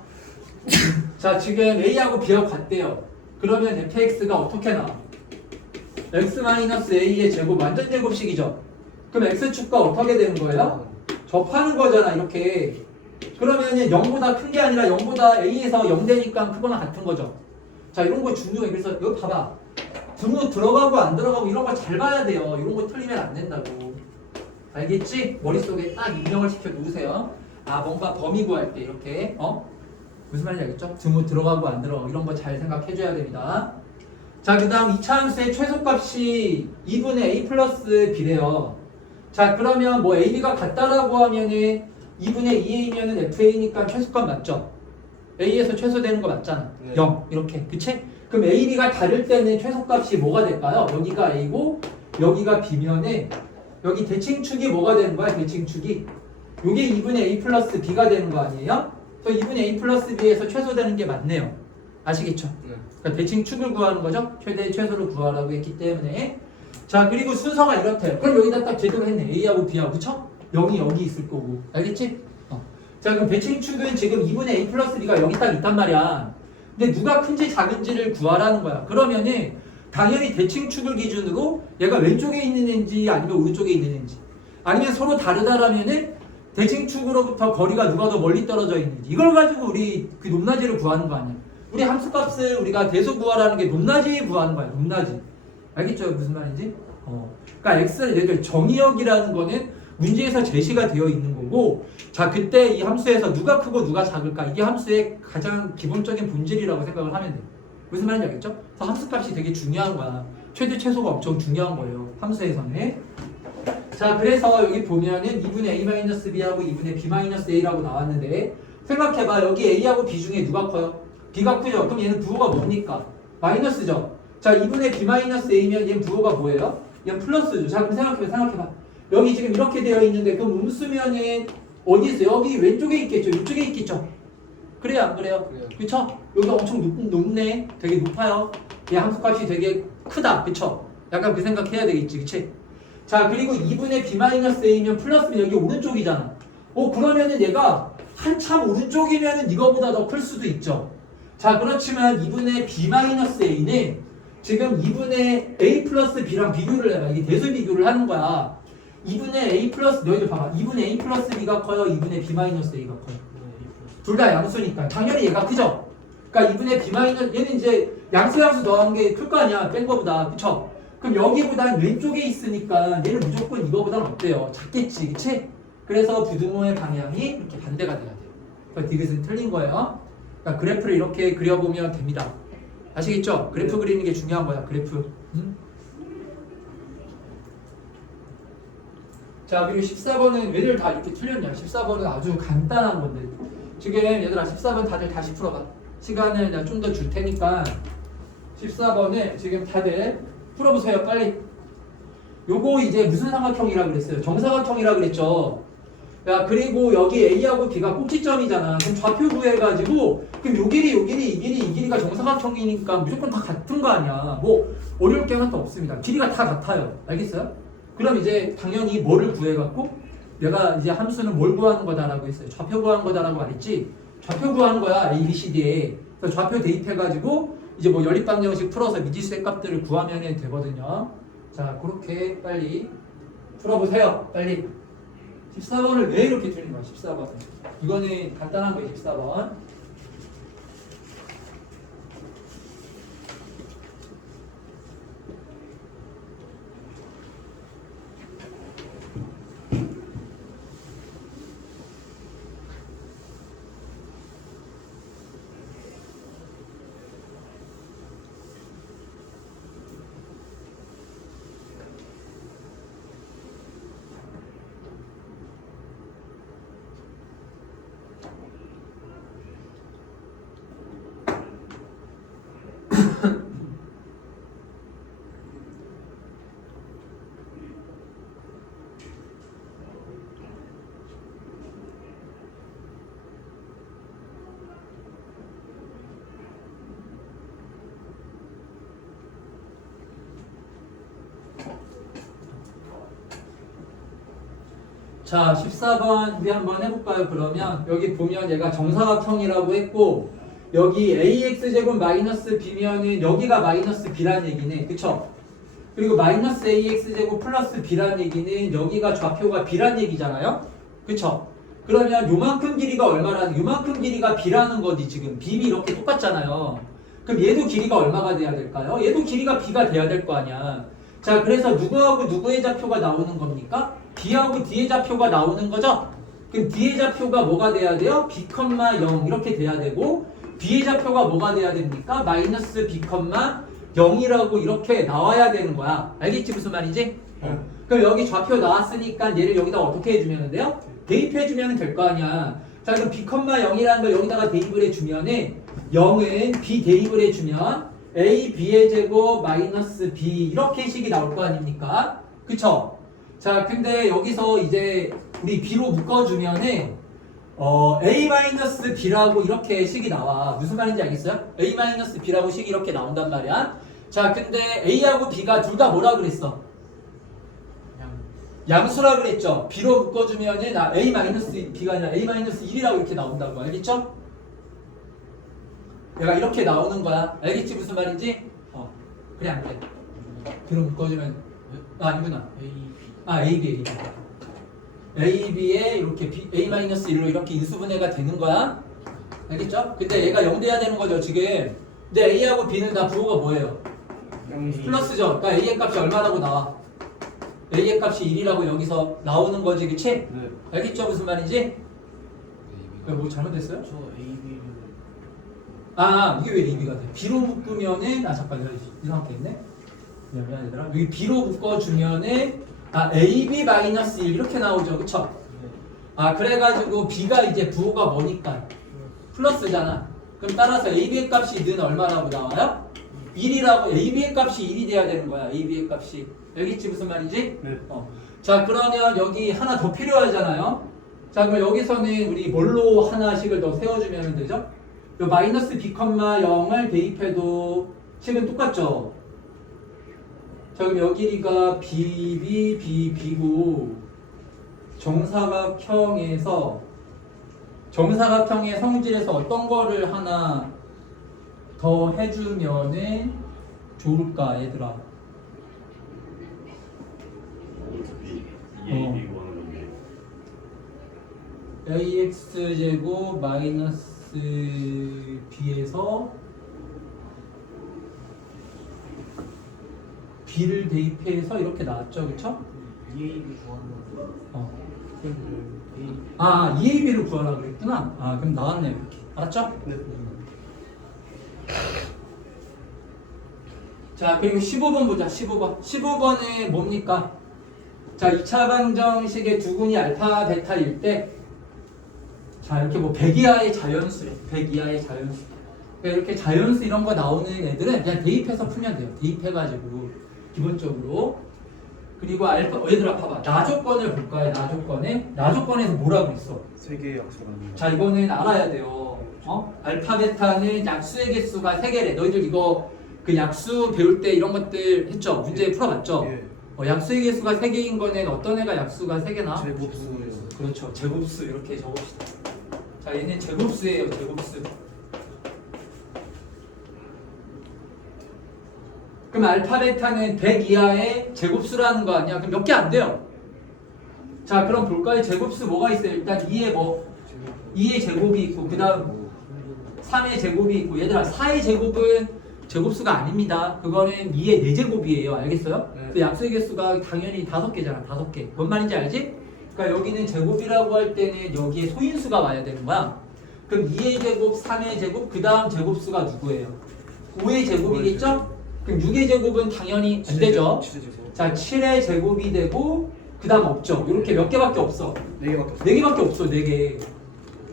자, 지금 A하고 B하고 같대요. 그러면 fx가 어떻게 나와? x-a의 제곱 완전 제곱식이죠. 그럼 x축과 어떻게 되는 거예요? 접하는 거잖아, 이렇게. 그러면은 0보다 큰 게 아니라 0보다 a에서 0 되니까 크거나 같은 거죠. 자, 이런 거 중요해. 그래서 이거 봐봐. 등호 들어가고 안 들어가고 이런 거 잘 봐야 돼요. 이런 거 틀리면 안 된다고. 알겠지? 머릿속에 딱 입력을 시켜 놓으세요. 아, 뭔가 범위 구할 때 이렇게 무슨 말인지 알겠죠? 등호 들어가고 안 들어가고 이런 거 잘 생각해 줘야 됩니다. 자, 그 다음 2차함수의 최소값이 2분의 a 플러스 b래요. 자, 그러면 뭐 ab가 같다라고 하면은 2분의 2a면은 fa니까 최소값 맞죠? a에서 최소되는 거 맞잖아. 네. 0 이렇게. 그치? 그럼 a, b가 다를 때는 최소값이 뭐가 될까요? 여기가 a고 여기가 b면은 여기 대칭축이 뭐가 되는 거야? 대칭축이 요게 2분의 a 플러스 b가 되는 거 아니에요? 그래서 2분의 a 플러스 b에서 최소되는 게 맞네요. 아시겠죠? 네. 그러니까 대칭축을 구하는 거죠. 최대 최소를 구하라고 했기 때문에. 자, 그리고 순서가 이렇대요. 그럼 여기다 딱 제대로 했네. a하고 b하고. 그쵸? 0이 여기 있을 거고. 알겠지? 자, 그럼 대칭축은 지금 2분의 a 플러스 b가 여기 딱 있단 말이야. 근데 누가 큰지 작은지를 구하라는 거야. 그러면은 당연히 대칭축을 기준으로 얘가 왼쪽에 있는 애인지 아니면 오른쪽에 있는 애인지 아니면 서로 다르다라면은 대칭축으로부터 거리가 누가 더 멀리 떨어져 있는지 이걸 가지고 우리 그 높낮이를 구하는 거 아니야. 우리 함수값을 우리가 대소 구하라는 게 높낮이 구하는 거야. 높낮이. 알겠죠? 무슨 말인지? 그러니까 x는 예를 들어 정의역이라는 거는 문제에서 제시가 되어 있는 거고, 자, 그때 이 함수에서 누가 크고 누가 작을까? 이게 함수의 가장 기본적인 본질이라고 생각을 하면 돼. 무슨 말인지 알겠죠? 그래서 함수값이 되게 중요한 거야. 최대 최소가 엄청 중요한 거예요. 함수에서는. 자, 그래서 여기 보면은 2분의 a-b하고 2분의 b-a라고 나왔는데, 생각해봐. 여기 a하고 b 중에 누가 커요? b가 크죠? 그럼 얘는 부호가 뭡니까? 마이너스죠? 자, 2분의 b-a면 얘는 부호가 뭐예요? 얘는 플러스죠. 자, 그럼 생각해봐. 여기 지금 이렇게 되어 있는데, 그럼 음수면은 어디 있어요? 여기 왼쪽에 있겠죠? 이쪽에 있겠죠? 그래요, 안 그래요? 그래요. 그쵸? 여기가 엄청 높네. 되게 높아요. 얘 함수값이 되게 크다. 그쵸? 약간 그 생각해야 되겠지. 그치? 자, 그리고 2분의 b-a면 플러스면 여기 오른쪽이잖아. 그러면은 얘가 한참 오른쪽이면은 이거보다 더 클 수도 있죠. 자, 그렇지만 2분의 b-a는 지금 2분의 a 플러스 b랑 비교를 해봐. 이게 대수 비교를 하는 거야. 2분의 a 플러스 너희들 봐봐. 2분의 a 플러스 b가 커요. 2분의 b 마이너스 a가 커요. 둘 다 양수니까 당연히 얘가 크죠. 그러니까 2분의 b 마이너스 얘는 이제 양수 더한 게 클 거 아니야. 뺀 거보다. 그쵸? 그럼 여기보단 왼쪽에 있으니까 얘는 무조건 이거보다는 어때요? 작겠지. 그치? 그래서 부등호의 방향이 이렇게 반대가 돼야 돼요. 그래서 디귿은 틀린 거예요. 그러니까 그래프를 이렇게 그려보면 됩니다. 아시겠죠? 그래프 그리는 게 중요한 거야. 그래프. 자, 그리고 14번은 왜들 다 이렇게 틀렸냐? 14번은 아주 간단한 건데. 지금 얘들아 14번 다들 다시 풀어봐. 시간을 내가 좀 더 줄 테니까 14번을 지금 다들 풀어보세요. 빨리. 요거 이제 무슨 삼각형이라 그랬어요? 정사각형이라 그랬죠. 야, 그리고 여기 A하고 B가 꼭지점이잖아. 그럼 좌표 구해가지고 그럼 요 길이, 이 길이가 정사각형이니까 무조건 다 같은 거 아니야. 뭐 어려울 게 하나도 없습니다. 길이가 다 같아요. 알겠어요? 그럼 이제 당연히 뭐를 구해갖고 내가 이제 함수는 뭘 구하는 거다라고 했어요. 좌표 구하는 거다라고 말했지. 좌표 구하는 거야. A, B, C, D에. 그래서 좌표 대입해가지고 이제 뭐 연립방정식 풀어서 미지수의 값들을 구하면 되거든요. 자, 그렇게 빨리 풀어보세요. 빨리. 14번을 왜 이렇게 틀린 거야? 14번은. 이거는 간단한 거예요. 14번. 자, 14번 우리 한번 해볼까요? 그러면 여기 보면 얘가 정사각형이라고 했고 여기 ax제곱 마이너스 b면은 여기가 마이너스 b란 얘기네. 그쵸? 그리고 마이너스 ax제곱 플러스 b란 얘기는 여기가 좌표가 b란 얘기잖아요? 그쵸? 그러면 요만큼 길이가 얼마라는 요만큼 길이가 b라는 거지 지금 b이 이렇게 똑같잖아요. 그럼 얘도 길이가 얼마가 돼야 될까요? 얘도 길이가 b가 돼야 될 거 아니야. 자, 그래서 누구하고 누구의 좌표가 나오는 겁니까? B하고 D의 좌표가 나오는 거죠? 그럼 D의 좌표가 뭐가 돼야 돼요? B, 0 이렇게 돼야 되고 B의 좌표가 뭐가 돼야 됩니까? 마이너스 B, 0이라고 이렇게 나와야 되는 거야. 알겠지 무슨 말인지? 그럼 여기 좌표 나왔으니까 얘를 여기다 어떻게 해주면 돼요? 대입해주면 될 거 아니야. 자, 그럼 B, 0이라는 걸 여기다가 대입을 해주면은 0은 B 대입을 해주면 A, B의 제곱 마이너스 B 이렇게 식이 나올 거 아닙니까? 그쵸? 자, 근데 여기서 이제 우리 B로 묶어주면은 A-B라고 이렇게 식이 나와. 무슨 말인지 알겠어요? A-B라고 식이 이렇게 나온단 말이야. 자, 근데 A하고 B가 둘 다 뭐라 그랬어? 양수라 그랬죠? B로 묶어주면은 A-B가 아니라 A-1이라고 이렇게 나온다고. 알겠죠? 얘가 이렇게 나오는 거야. 알겠지 무슨 말인지? 그래 안 그래? B로 묶어주면 아니구나. A, B. AB에 이렇게 A-1로 이렇게 인수분해가 되는 거야. 알겠죠? 근데 얘가 0 돼야 되는 거죠, 지금. 근데 A하고 B는 다 부호가 뭐예요? 플러스죠. 그러니까 A의 값이 얼마라고 나와? A의 값이 1이라고 여기서 나오는 거지, 그치? 네. 알겠죠? 무슨 말인지? 뭐 잘못됐어요? 저 AB를 이게 왜 AB가 돼? B로 묶으면은, 잠깐, 이상하게 했네? 미안, 얘들아. 여기 B로 묶어주면은, AB-1 이렇게 나오죠, 그쵸? 네. 그래가지고 B가 이제 부호가 뭐니까? 플러스잖아. 그럼 따라서 AB의 값이 는 얼마라고 나와요? 1이라고, AB의 값이 1이 돼야 되는 거야, AB의 값이. 알겠지, 무슨 말인지? 네. 자, 그러면 여기 하나 더 필요하잖아요? 자, 그럼 여기서는 우리 뭘로 하나씩을 더 세워주면 되죠? 요 마이너스 B, 0을 대입해도 식은 똑같죠? 자, 그럼 여기 길이가 B고 정사각형의 성질에서 어떤 거를 하나 더 해주면은 좋을까 얘들아? 어차피 EAB 구하는 건데 ax 제곱 마이너스 b에서 b를 대입해서 이렇게 나왔죠, 그렇죠? EAB 구하는 거. 어. 그럼 A. 아, EAB를 구하라고 그랬구나. 아, 그럼 나왔네요, 이렇게. 알았죠? 네. 자, 그리고 15번 보자. 15번. 15번에 뭡니까? 자, 2차 방정식의 두근이 알파, 베타일 때, 자, 이렇게 뭐 100 이하의 자연수래. 100 이하의 자연수. 그러니까 이렇게 자연수 이런 거 나오는 애들은 그냥 대입해서 풀면 돼요. 대입해가지고, 기본적으로. 그리고 알파, 얘들아, 봐봐. 나조건을 볼까요? 나조건에. 나조건에서 뭐라고 했어? 세 개의 약수가 있는 거. 자, 이거는 알아야 돼요. 알파, 베타는 약수의 개수가 3개래. 너희들 이거 그 약수 배울 때 이런 것들 했죠? 문제 풀어봤죠? 예. 약수의 개수가 3개인 거는 어떤 애가 약수가 3개나? 제곱수예요. 그렇죠. 제곱수 이렇게 적읍시다. 자, 얘는 제곱수예요. 제곱수. 그럼 알파, 베타는 100 이하의 제곱수라는 거 아니야? 그럼 몇 개 안 돼요? 자, 그럼 볼까요? 제곱수 뭐가 있어요? 일단 2의 뭐? 2의 제곱이 있고 그 다음 3의 제곱이 있고 얘들아 4의 제곱은 제곱수가 아닙니다. 그거는 2의 4제곱이에요. 알겠어요? 네. 그 약수의 개수가 당연히 5개잖아. 5개. 뭔 말인지 알지? 그러니까 여기는 제곱이라고 할 때는 여기에 소인수가 와야 되는 거야. 그럼 2의 제곱, 3의 제곱, 그 다음 제곱수가 누구예요? 5의 제곱이겠죠? 그럼 6의 제곱은 당연히 안 되죠. 자, 7의 제곱이 되고 그 다음 없죠. 이렇게 몇 개밖에 없어. 네 개밖에 없어. 4개밖에 없어. 4개.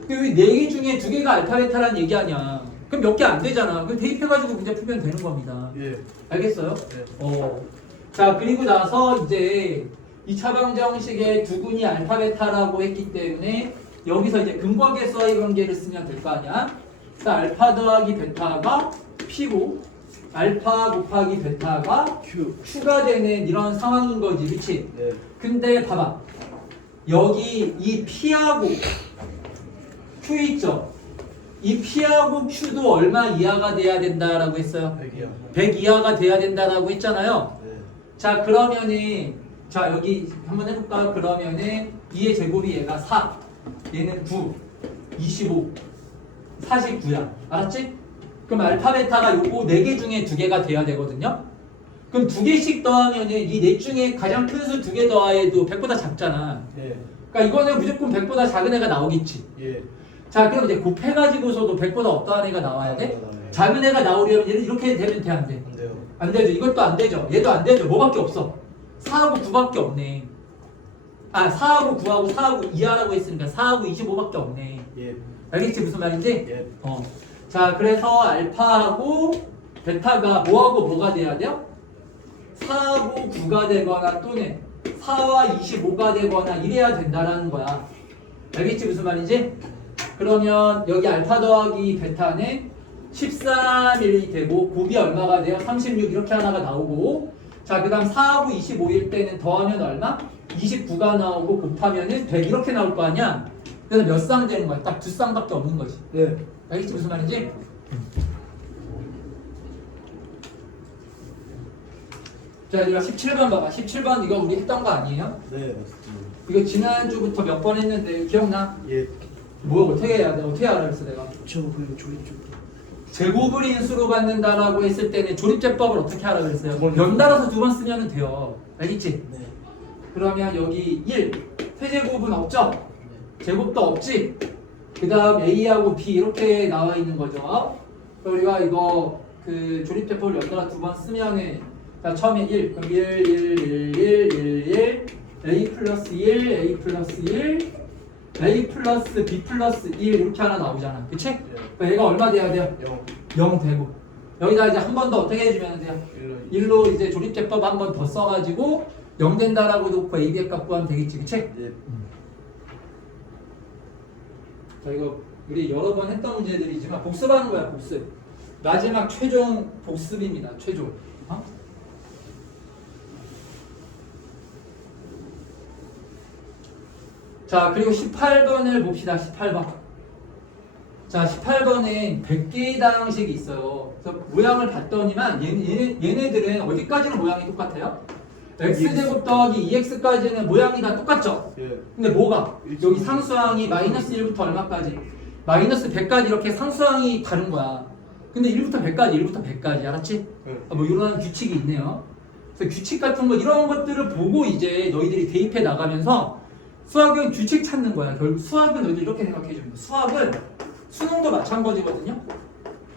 그 4개 중에 2개가 알파 베타라는 얘기 아니야. 그럼 몇 개 안 되잖아. 그 대입해가지고 문제 풀면 되는 겁니다. 예. 알겠어요? 네. 자, 그리고 나서 이제 2차 방정식의 두근이 알파 베타라고 했기 때문에 여기서 이제 근과 계수와의 관계를 쓰면 될 거 아니야? 그래서 알파 더하기 베타가 P고 알파 곱하기 베타가 Q가 되는 이런 상황인 거지, 그치? 네. 근데 봐봐. 여기 이 P하고 Q 있죠? 이 P하고 Q도 얼마 이하가 돼야 된다라고 했어요? 100이야. 100 이하가 돼야 된다라고 했잖아요. 네. 자, 그러면은 자, 여기 한번 해볼까? 그러면은 2의 제곱이 얘가 4, 얘는 9, 25, 49야. 알았지? 그럼 알파 베타가 요거 4개 중에 2개가 돼야 되거든요. 그럼 2개씩 더하면은 이 넷 중에 가장 큰 수 2개 더해도 100보다 작잖아. 예. 그러니까 이거는 무조건 100보다 작은 애가 나오겠지. 예. 자, 그럼 이제 곱해가지고서도 100보다 없다는 애가 나와야 돼? 나와요. 작은 애가 나오려면 얘는 이렇게 되면 돼, 안 돼? 안 돼요. 안 되죠. 이것도 안 되죠. 얘도 안 되죠. 뭐밖에 없어? 4하고 9밖에 없네. 아, 4하고 9하고 4하고 2하라고 했으니까 4하고 25밖에 없네. 예. 알겠지? 무슨 말인지? 예. 자, 그래서 알파하고 베타가 뭐하고 뭐가 돼야 돼요? 4하고 9가 되거나 또는 4와 25가 되거나 이래야 된다라는 거야. 알겠지? 무슨 말인지? 그러면 여기 알파 더하기 베타는 13일이 되고 곱이 얼마가 돼요? 36 이렇게 하나가 나오고 자, 그 다음 4하고 25일 때는 더하면 얼마? 29가 나오고 곱하면은 100 이렇게 나올 거 아니야? 그래서 몇 쌍 되는 거야? 딱 2쌍밖에 없는 거지. 네. 알겠지? 무슨 말인지? 자, 이거 17번 봐봐. 17번 이거 우리 했던 거 아니에요? 네, 맞습니다. 이거 지난주부터 몇 번 했는데 기억나? 예. 뭐 어떻게 해야 돼? 어떻게 알아 그랬어 내가? 그 조립. 제곱을 인수로 갖는다라고 했을 때는 조립제법을 어떻게 하라 그랬어요? 두 번. 연달아서 2번 쓰면 돼요. 알겠지? 네. 그러면 여기 1, 세제곱은 없죠? 제곱도 없지? 그 다음 A하고 B 이렇게 나와 있는 거죠. 그럼 우리가 이거 그 조립제법을 연달아 2번 쓰면은 자, 처음에 1, 그럼 1, 1, 1, 1, 1, 1, A 플러스 1, A 플러스 1, A 플러스 B 플러스 1 이렇게 하나 나오잖아. 그치? 그럼 얘가 얼마 돼야 돼요? 0 되고 여기다 이제 한 번 더 어떻게 해주면 돼요? 1로 이제 조립제법 한 번 더 써가지고 0 된다라고 놓고 A, B의 값 구하면 되겠지. 그치? 예. 자, 이거 우리 여러 번 했던 문제들이지만 복습하는 거야. 복습. 마지막 최종 복습입니다. 최종. 자, 그리고 18번을 봅시다. 18번. 자, 18번에 100개의 다항식이 있어요. 그래서 모양을 봤더니만 얘네들은 어디까지는 모양이 똑같아요? x제곱 더하기 2x까지는 모양이 다 똑같죠? 예. 근데 뭐가? 여기 상수항이 마이너스 1부터 얼마까지? 마이너스 100까지 이렇게 상수항이 다른 거야. 근데 1부터 100까지, 1부터 100까지, 알았지? 예. 뭐 이런 규칙이 있네요. 그래서 규칙 같은 거 이런 것들을 보고 이제 너희들이 대입해 나가면서 수학은 규칙 찾는 거야. 결국 수학은 너희들 이렇게 생각해 주면 돼. 수학은 수능도 마찬가지거든요.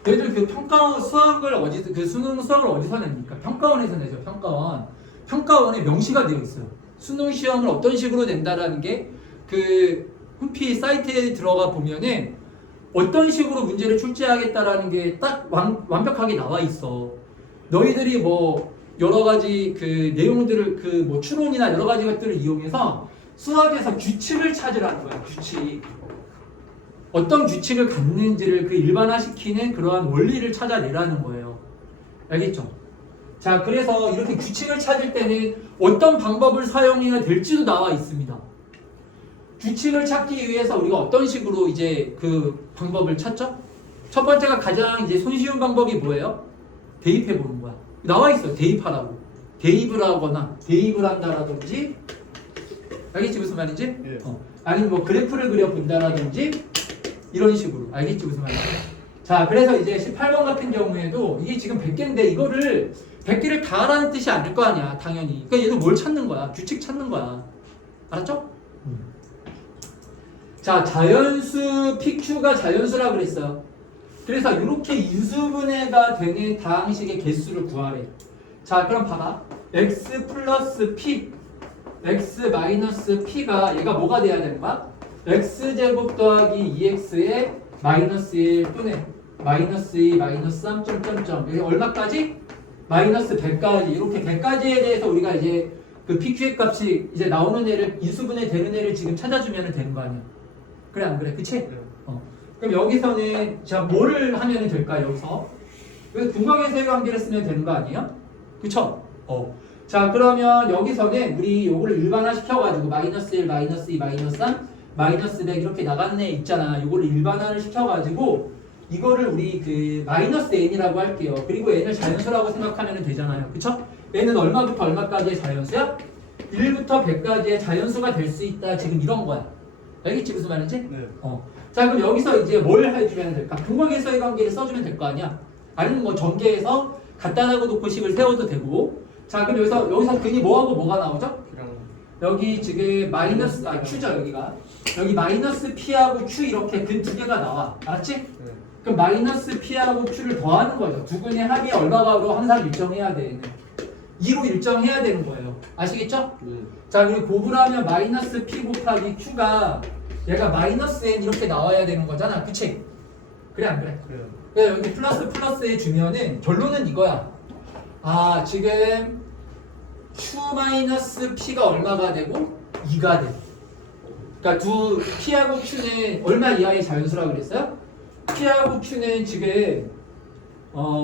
너희들 그 평가원 수학을 어디서 그 수능 수학을 어디서 냅니까? 평가원에서 내죠. 평가원. 평가원에 명시가 되어 있어요. 수능 시험을 어떤 식으로 낸다라는 게 그 홈피 사이트에 들어가 보면은 어떤 식으로 문제를 출제하겠다라는 게 딱 완벽하게 나와 있어. 너희들이 뭐 여러 가지 그 내용들을 그 뭐 추론이나 여러 가지 것들을 이용해서 수학에서 규칙을 찾으라는 거야. 규칙. 어떤 규칙을 갖는지를 그 일반화시키는 그러한 원리를 찾아내라는 거예요. 알겠죠? 자, 그래서 이렇게 규칙을 찾을 때는 어떤 방법을 사용해야 될지도 나와 있습니다. 규칙을 찾기 위해서 우리가 어떤 식으로 이제 그 방법을 찾죠? 첫 번째가 가장 이제 손쉬운 방법이 뭐예요? 대입해 보는 거야. 나와 있어요. 대입하라고. 대입을 하거나 대입을 한다라든지, 알겠지 무슨 말인지? 예. 아니면 뭐 그래프를 그려 본다라든지 이런 식으로. 알겠지 무슨 말인지? 자, 그래서 이제 18번 같은 경우에도 이게 지금 100개인데 이거를 100개를 다 하라는 뜻이 아닐 거 아니야, 당연히. 그러니까 얘도 뭘 찾는 거야? 규칙 찾는 거야. 알았죠? 자, 자연수 PQ가 자연수라 그랬어요. 그래서 이렇게 인수분해가 되는 다항식의 개수를 구하래. 자, 그럼 봐봐. x 플러스 p, x 마이너스 p가 얘가 뭐가 돼야 되는 거야? x제곱 더하기 2x에 마이너스 1 또는 마이너스 2, 마이너스 3, 점점점. 여기 얼마까지? 마이너스 100까지. 이렇게 100까지에 대해서 우리가 이제 그 PQ의 값이 이제 나오는 애를 인수분해 되는 애를 지금 찾아주면 되는 거 아니야? 그래 안 그래? 그치? 네. 그럼 여기서는 자 뭐를 하면 될까 여기서? 분각에서의 관계를 쓰면 되는 거 아니에요? 그쵸? 자 그러면 여기서는 우리 요거를 일반화 시켜가지고 마이너스 1, 마이너스 2, 마이너스 3, 마이너스 100 이렇게 나간 애 있잖아. 요거를 일반화를 시켜가지고 이거를 우리 그 마이너스 n이라고 할게요. 그리고 n을 자연수라고 생각하면 되잖아요. 그쵸? n은 얼마부터 얼마까지의 자연수야? 1부터 100까지의 자연수가 될 수 있다. 지금 이런 거야. 알겠지 무슨 말인지? 네. 자 그럼 여기서 이제 뭘 해주면 될까? 분각에서의 관계를 써주면 될 거 아니야? 아니면 뭐 전개해서 갖다라고 놓고 식을 세워도 되고. 자 그럼 여기서 괜히 뭐하고 뭐가 나오죠? Q랑 여기 지금 마이너스 Q죠 여기가. 여기 마이너스 P하고 Q 이렇게 근 두 개가 나와. 알았지? 네. 그럼 마이너스 P하고 Q를 더하는 거죠. 두 근의 합이 얼마가로 항상 일정해야 돼. 2로 일정해야 되는 거예요. 아시겠죠? 네. 자 그리고 곱을 하면 마이너스 P 곱하기 Q가 얘가 마이너스 N 이렇게 나와야 되는 거잖아. 그치? 그래 안 그래? 그래요. 그래서 여기 플러스 플러스에 주면은 결론은 이거야. 아 지금 Q 마이너스 P가 얼마가 되고 2가 돼. 그러니까 두 P하고 Q는 얼마 이하의 자연수라고 그랬어요? P하고 Q는 지금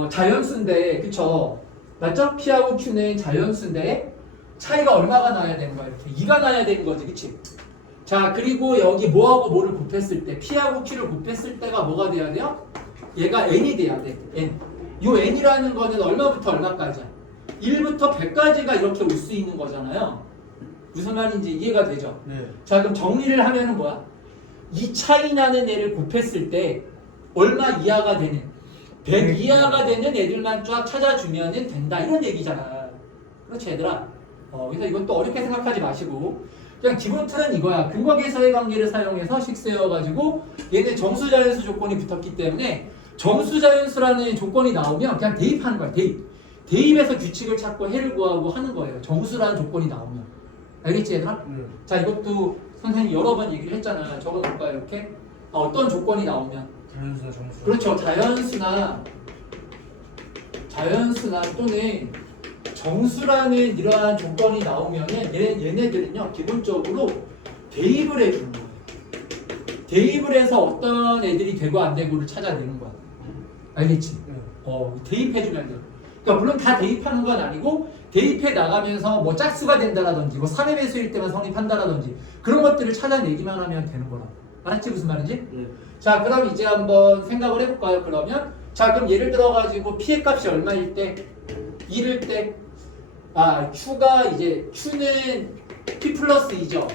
자연수인데 그쵸? 맞죠? P하고 Q는 자연수인데 차이가 얼마가 나야 되는 거야? 이렇게 2가 나야 되는 거지, 그치? 자 그리고 여기 뭐하고 뭐를 곱했을 때 P하고 Q를 곱했을 때가 뭐가 돼야 돼요? 얘가 n이 돼야 돼. n. 요 n이라는 거는 얼마부터 얼마까지야? 1부터 100까지가 이렇게 올 수 있는 거잖아요. 무슨 말인지 이해가 되죠? 네. 자 그럼 정리를 하면은 뭐야? 이 차이 나는 애를 곱했을 때 얼마 이하가 되는 100 이하가 되는 애들만 쫙 찾아주면은 된다 이런 얘기잖아. 그렇지 얘들아? 그래서 이건 또 어렵게 생각하지 마시고 그냥 기본 틀은 이거야. 근거계서의 관계를 사용해서 식 세워가지고 얘는 정수자연수 조건이 붙었기 때문에 정수자연수라는 조건이 나오면 그냥 대입하는 거야. 대입해서 규칙을 찾고 해를 구하고 하는 거예요. 정수라는 조건이 나오면. 알겠지 얘들아? 네. 자 이것도 선생님이 여러 번 얘기를 했잖아. 적어놓을까요 이렇게? 어떤 조건이 나오면 자연수나 정수. 그렇죠. 자연수나 또는 정수라는 이러한 조건이 나오면은 얘네들은요 기본적으로 대입을 해주는 거예요. 대입을 해서 어떤 애들이 되고 안 되고를 찾아내는 거야. 알겠지? 네. 대입해주면 돼요. 그러니까 물론 다 대입하는 건 아니고 대입해 나가면서 뭐 짝수가 된다라든지 뭐 3의 배수일 때만 성립한다라든지 그런 것들을 찾아내기만 하면 되는 거라. 알았지 무슨 말인지? 네. 자 그럼 이제 한번 생각을 해볼까요? 그러면 자 그럼 예를 들어가지고 P의 값이 얼마일 때? 1일 때 Q가 이제 Q는 P 플러스 2죠?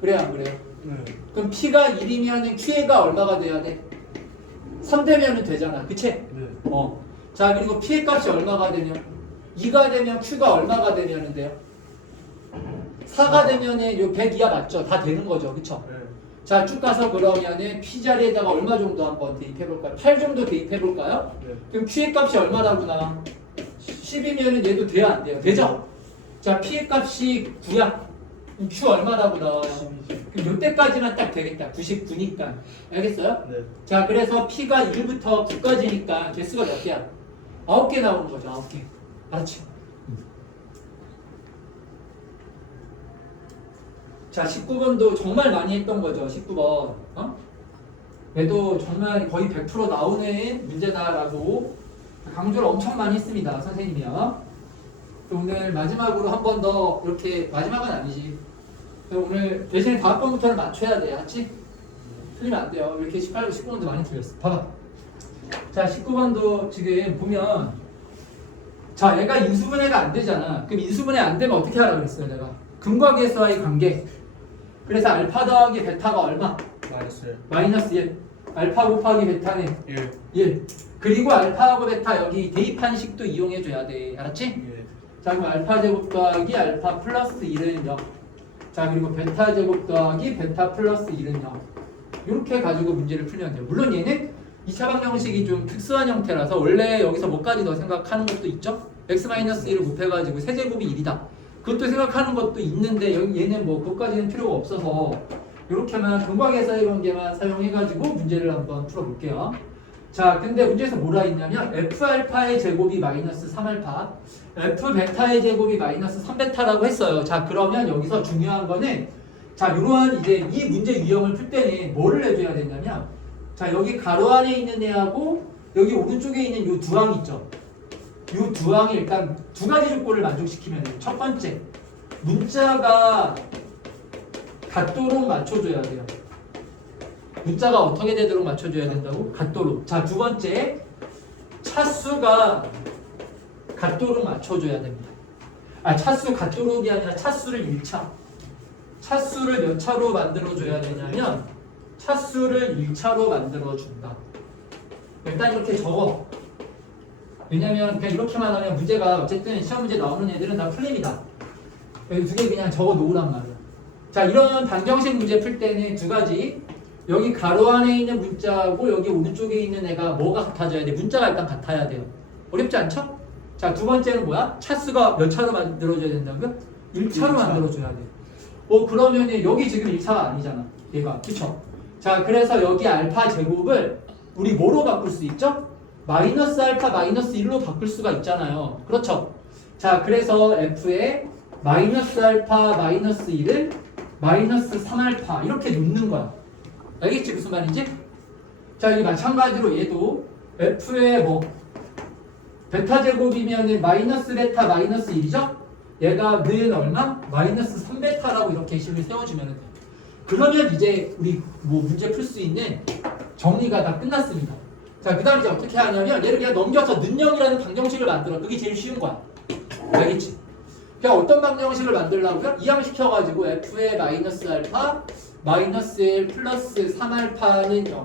그래요 안 그래요? 네. 그럼 P가 1이면 Q가 얼마가 돼야 돼? 3되면 되잖아 그치? 네. 자 그리고 P의 값이 얼마가 되면 2가 되면 Q가 얼마가 되면 돼요? 4가 되면은 요 100 이하 맞죠? 다 되는 거죠 그쵸? 네. 자 쭉 가서 그러면은 P 자리에다가 얼마 정도 한번 대입해볼까요? 8 정도 대입해볼까요? 네. 그럼 Q의 값이 얼마라구나? 10이면은 얘도 돼요 안 돼요? 되죠? 자 P의 값이 9야 그럼 Q 얼마라구나? 그럼 요때까지만 딱 되겠다 99니까 알겠어요? 네. 자 그래서 P가 1부터 9까지니까 개수가 몇 개야? 9개 나오는 거죠 9개 알았지? 자 19번도 정말 많이 했던 거죠 19번 얘도 정말 거의 100% 나오는 문제다라고 강조를 엄청 많이 했습니다 선생님이요 오늘 마지막으로 한 번 더 이렇게 마지막은 아니지 오늘 대신에 다음 번부터는 맞춰야 돼 알았지? 틀리면 안 돼요 이렇게 18번 19번도 많이 틀렸어 봐봐 자 19번도 지금 보면 자 얘가 인수분해가 안 되잖아 그럼 인수분해 안 되면 어떻게 하라 그랬어요 내가 근과 계수와의 관계 그래서 알파 더하기 베타가 얼마? 마이너스 마이너스 1 알파 곱하기 베타는 1. 1 그리고 알파하고 베타 여기 대입한 식도 이용해줘야 돼 알았지? 예. 자 그럼 알파 제곱 더하기 알파 플러스 1은 0 자 그리고 베타 제곱 더하기 베타 플러스 1은 0 이렇게 가지고 문제를 풀면 돼요 물론 얘는 2차 방정식이 좀 특수한 형태라서 원래 여기서 뭐까지 더 생각하는 것도 있죠 x-1을 곱해가지고 세제곱이 1이다 그것도 생각하는 것도 있는데 여기 얘는 뭐 그것까지는 필요가 없어서 이렇게만 근과계사의 관계만 사용해가지고 문제를 한번 풀어볼게요 자 근데 문제에서 뭐라 했냐면 f알파의 제곱이 마이너스 3알파 f베타의 제곱이 마이너스 3베타라고 했어요 자 그러면 여기서 중요한 거는 자 이러한 이제 이 문제 유형을 풀 때는 뭐를 해줘야 되냐면 자 여기 가로 안에 있는 애하고 여기 오른쪽에 있는 요 두 항 있죠 요 두 항이 일단 두 가지 조건을 만족시키면 돼요 첫 번째 문자가 같도록 맞춰줘야 돼요 문자가 어떻게 되도록 맞춰줘야 된다고? 같도록 자 두 번째 차수가 같도록 맞춰줘야 됩니다 차수 같도록이 아니라 차수를 1차 차수를 몇 차로 만들어줘야 되냐면 차수를 1차로 만들어준다 일단 이렇게 적어 왜냐면 그냥 이렇게만 하면 문제가 어쨌든 시험 문제 나오는 애들은 다 풀립니다 여기 두 개 그냥 적어 놓으란 말이야 자 이런 방정식 문제 풀 때는 두 가지 여기 가로 안에 있는 문자하고 여기 오른쪽에 있는 애가 뭐가 같아져야 돼? 문자가 일단 같아야 돼요 어렵지 않죠? 자 두 번째는 뭐야? 차수가 몇 차로 만들어줘야 된다고요? 1차로 만들어줘야 돼 그러면은 여기 지금 1차가 아니잖아 얘가 그쵸? 자 그래서 여기 알파 제곱을 우리 뭐로 바꿀 수 있죠? 마이너스 알파 마이너스 1로 바꿀 수가 있잖아요 그렇죠? 자 그래서 f에 마이너스 알파 마이너스 1을 마이너스 3알파 이렇게 놓는 거야 알겠지 무슨 말인지? 자 이 마찬가지로 얘도 f의 뭐 베타 제곱이면은 마이너스 베타 마이너스 1이죠? 얘가 는 얼마? 마이너스 3베타라고 이렇게 식을 세워주면 돼 그러면 이제 우리 뭐 문제 풀 수 있는 정리가 다 끝났습니다 자 그 다음 이제 어떻게 하냐면 얘를 그냥 넘겨서 는형이라는 방정식을 만들어 그게 제일 쉬운 거야 알겠지? 그냥 어떤 방정식을 만들려고요? 이항시켜가지고 f의 마이너스 알파 마이너스 1 플러스 3알파는 0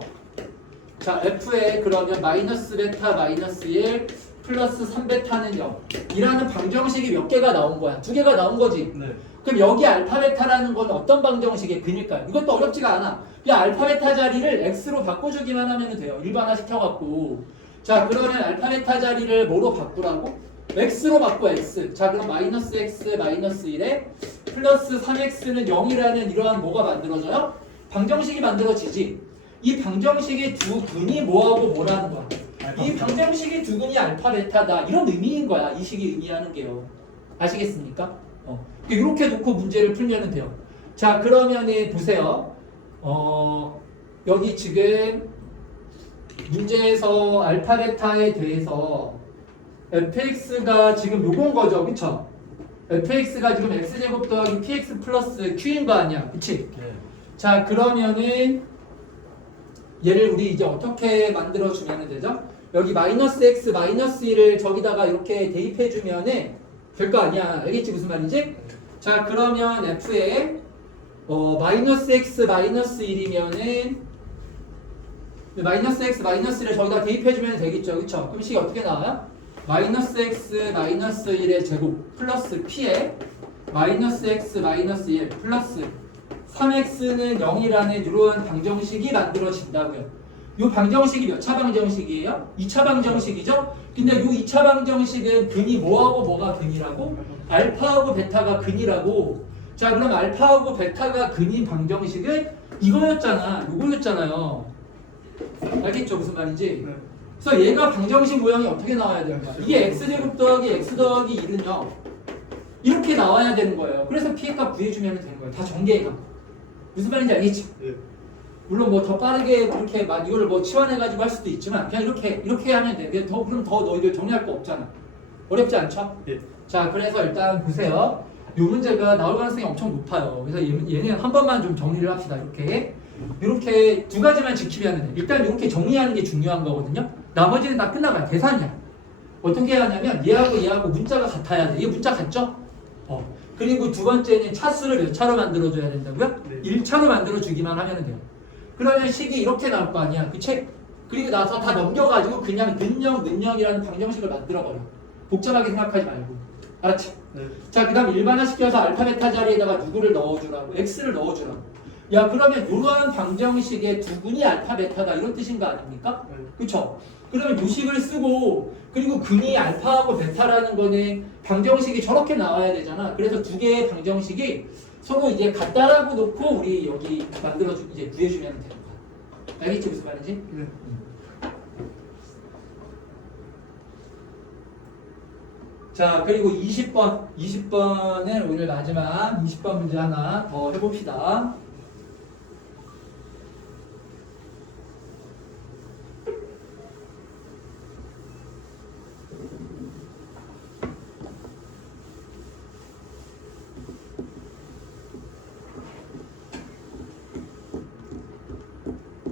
자 f의 그러면 마이너스 베타 마이너스 1 플러스 3베타는 0 이라는 방정식이 몇 개가 나온 거야? 두 개가 나온 거지? 네. 그럼 여기 알파 베타라는 건 어떤 방정식의 근일까요? 이것도 어렵지가 않아 그냥 알파 베타 자리를 x로 바꿔주기만 하면 돼요 일반화 시켜갖고 자 그러면 알파 베타 자리를 뭐로 바꾸라고? x로 바꿔 x 자 그럼 마이너스 x 마이너스 1에 플러스 3x는 0이라는 이러한 뭐가 만들어져요? 방정식이 만들어지지 이 방정식의 두 근이 뭐하고 뭐라는 거야 이 방정식의 두 근이 알파 베타다 이런 의미인 거야 이 식이 의미하는 게요 아시겠습니까? 이렇게 놓고 문제를 풀면 돼요 자 그러면은 보세요 여기 지금 문제에서 알파 베타에 대해서 fx가 지금 요건 거죠 그쵸? fx가 지금 x제곱 더하기 px 플러스 q인 거 아니야 그치? 네. 자, 그러면은 얘를 우리 이제 어떻게 만들어 주면 되죠? 여기 마이너스 x 마이너스 1을 저기다가 이렇게 대입해 주면은 될 거 아니야. 알겠지 무슨 말인지? 자, 그러면 f에 마이너스 x 마이너스 1이면은 마이너스 x 마이너스 1을 저기다 대입해 주면 되겠죠. 그쵸? 그럼 식이 어떻게 나와요? 마이너스 x 마이너스 1의 제곱 플러스 p에 마이너스 x 마이너스 1 플러스 3x는 0이라는 이러한 방정식이 만들어진다고요. 이 방정식이 몇 차 방정식이에요? 2차 방정식이죠? 근데 이 2차 방정식은 근이 뭐하고 뭐가 근이라고? 알파하고 베타가 근이라고. 자, 그럼 알파하고 베타가 근인 방정식은 이거였잖아. 요거였잖아요. 알겠죠? 무슨 말인지? 네. 그래서 얘가 방정식 모양이 어떻게 나와야 되는 거야? 이게 x제곱 더하기 x 더하기 1은요. 이렇게 나와야 되는 거예요. 그래서 p값 구해주면 되는 거예요. 다 전개해가. 무슨 말인지 알겠지? 예. 물론 뭐 더 빠르게 그렇게 막 이거를 뭐 치환해가지고 할 수도 있지만 그냥 이렇게 하면 돼. 그럼 더 너희들 정리할 거 없잖아. 어렵지 않죠? 예. 자, 그래서 일단 보세요. 이 문제가 나올 가능성이 엄청 높아요. 그래서 얘는 한 번만 좀 정리를 합시다. 이렇게 두 가지만 지키면 돼. 일단 이렇게 정리하는 게 중요한 거거든요. 나머지는 다 끝나가요. 계산이야. 어떻게 해야 하냐면 얘하고 문자가 같아야 돼. 얘 문자 같죠? 그리고 두 번째는 차수를 몇 차로 만들어줘야 된다고요? 네. 1차로 만들어주기만 하면 돼요. 그러면 식이 이렇게 나올 거 아니야. 그치? 그리고 나서 다 넘겨가지고 그냥 능력이라는 방정식을 만들어버려. 복잡하게 생각하지 말고. 알았지? 네. 자, 그 다음 일반화시켜서 알파 베타 자리에다가 누구를 넣어주라고? x를 넣어주라고. 야, 그러면 이러한 방정식의 두근이 알파 베타다 이런 뜻인 거 아닙니까? 네. 그쵸? 그러면 요식을 쓰고 그리고 근이 알파하고 베타라는 거는 방정식이 저렇게 나와야 되잖아. 그래서 두 개의 방정식이 서로 이제 같다라고 놓고 우리 여기 만들어주 이제 구해주면 되는 거야. 알겠지 무슨 말인지? 네. 자, 그리고 20번을 오늘 마지막 20번 문제 하나 더 해봅시다.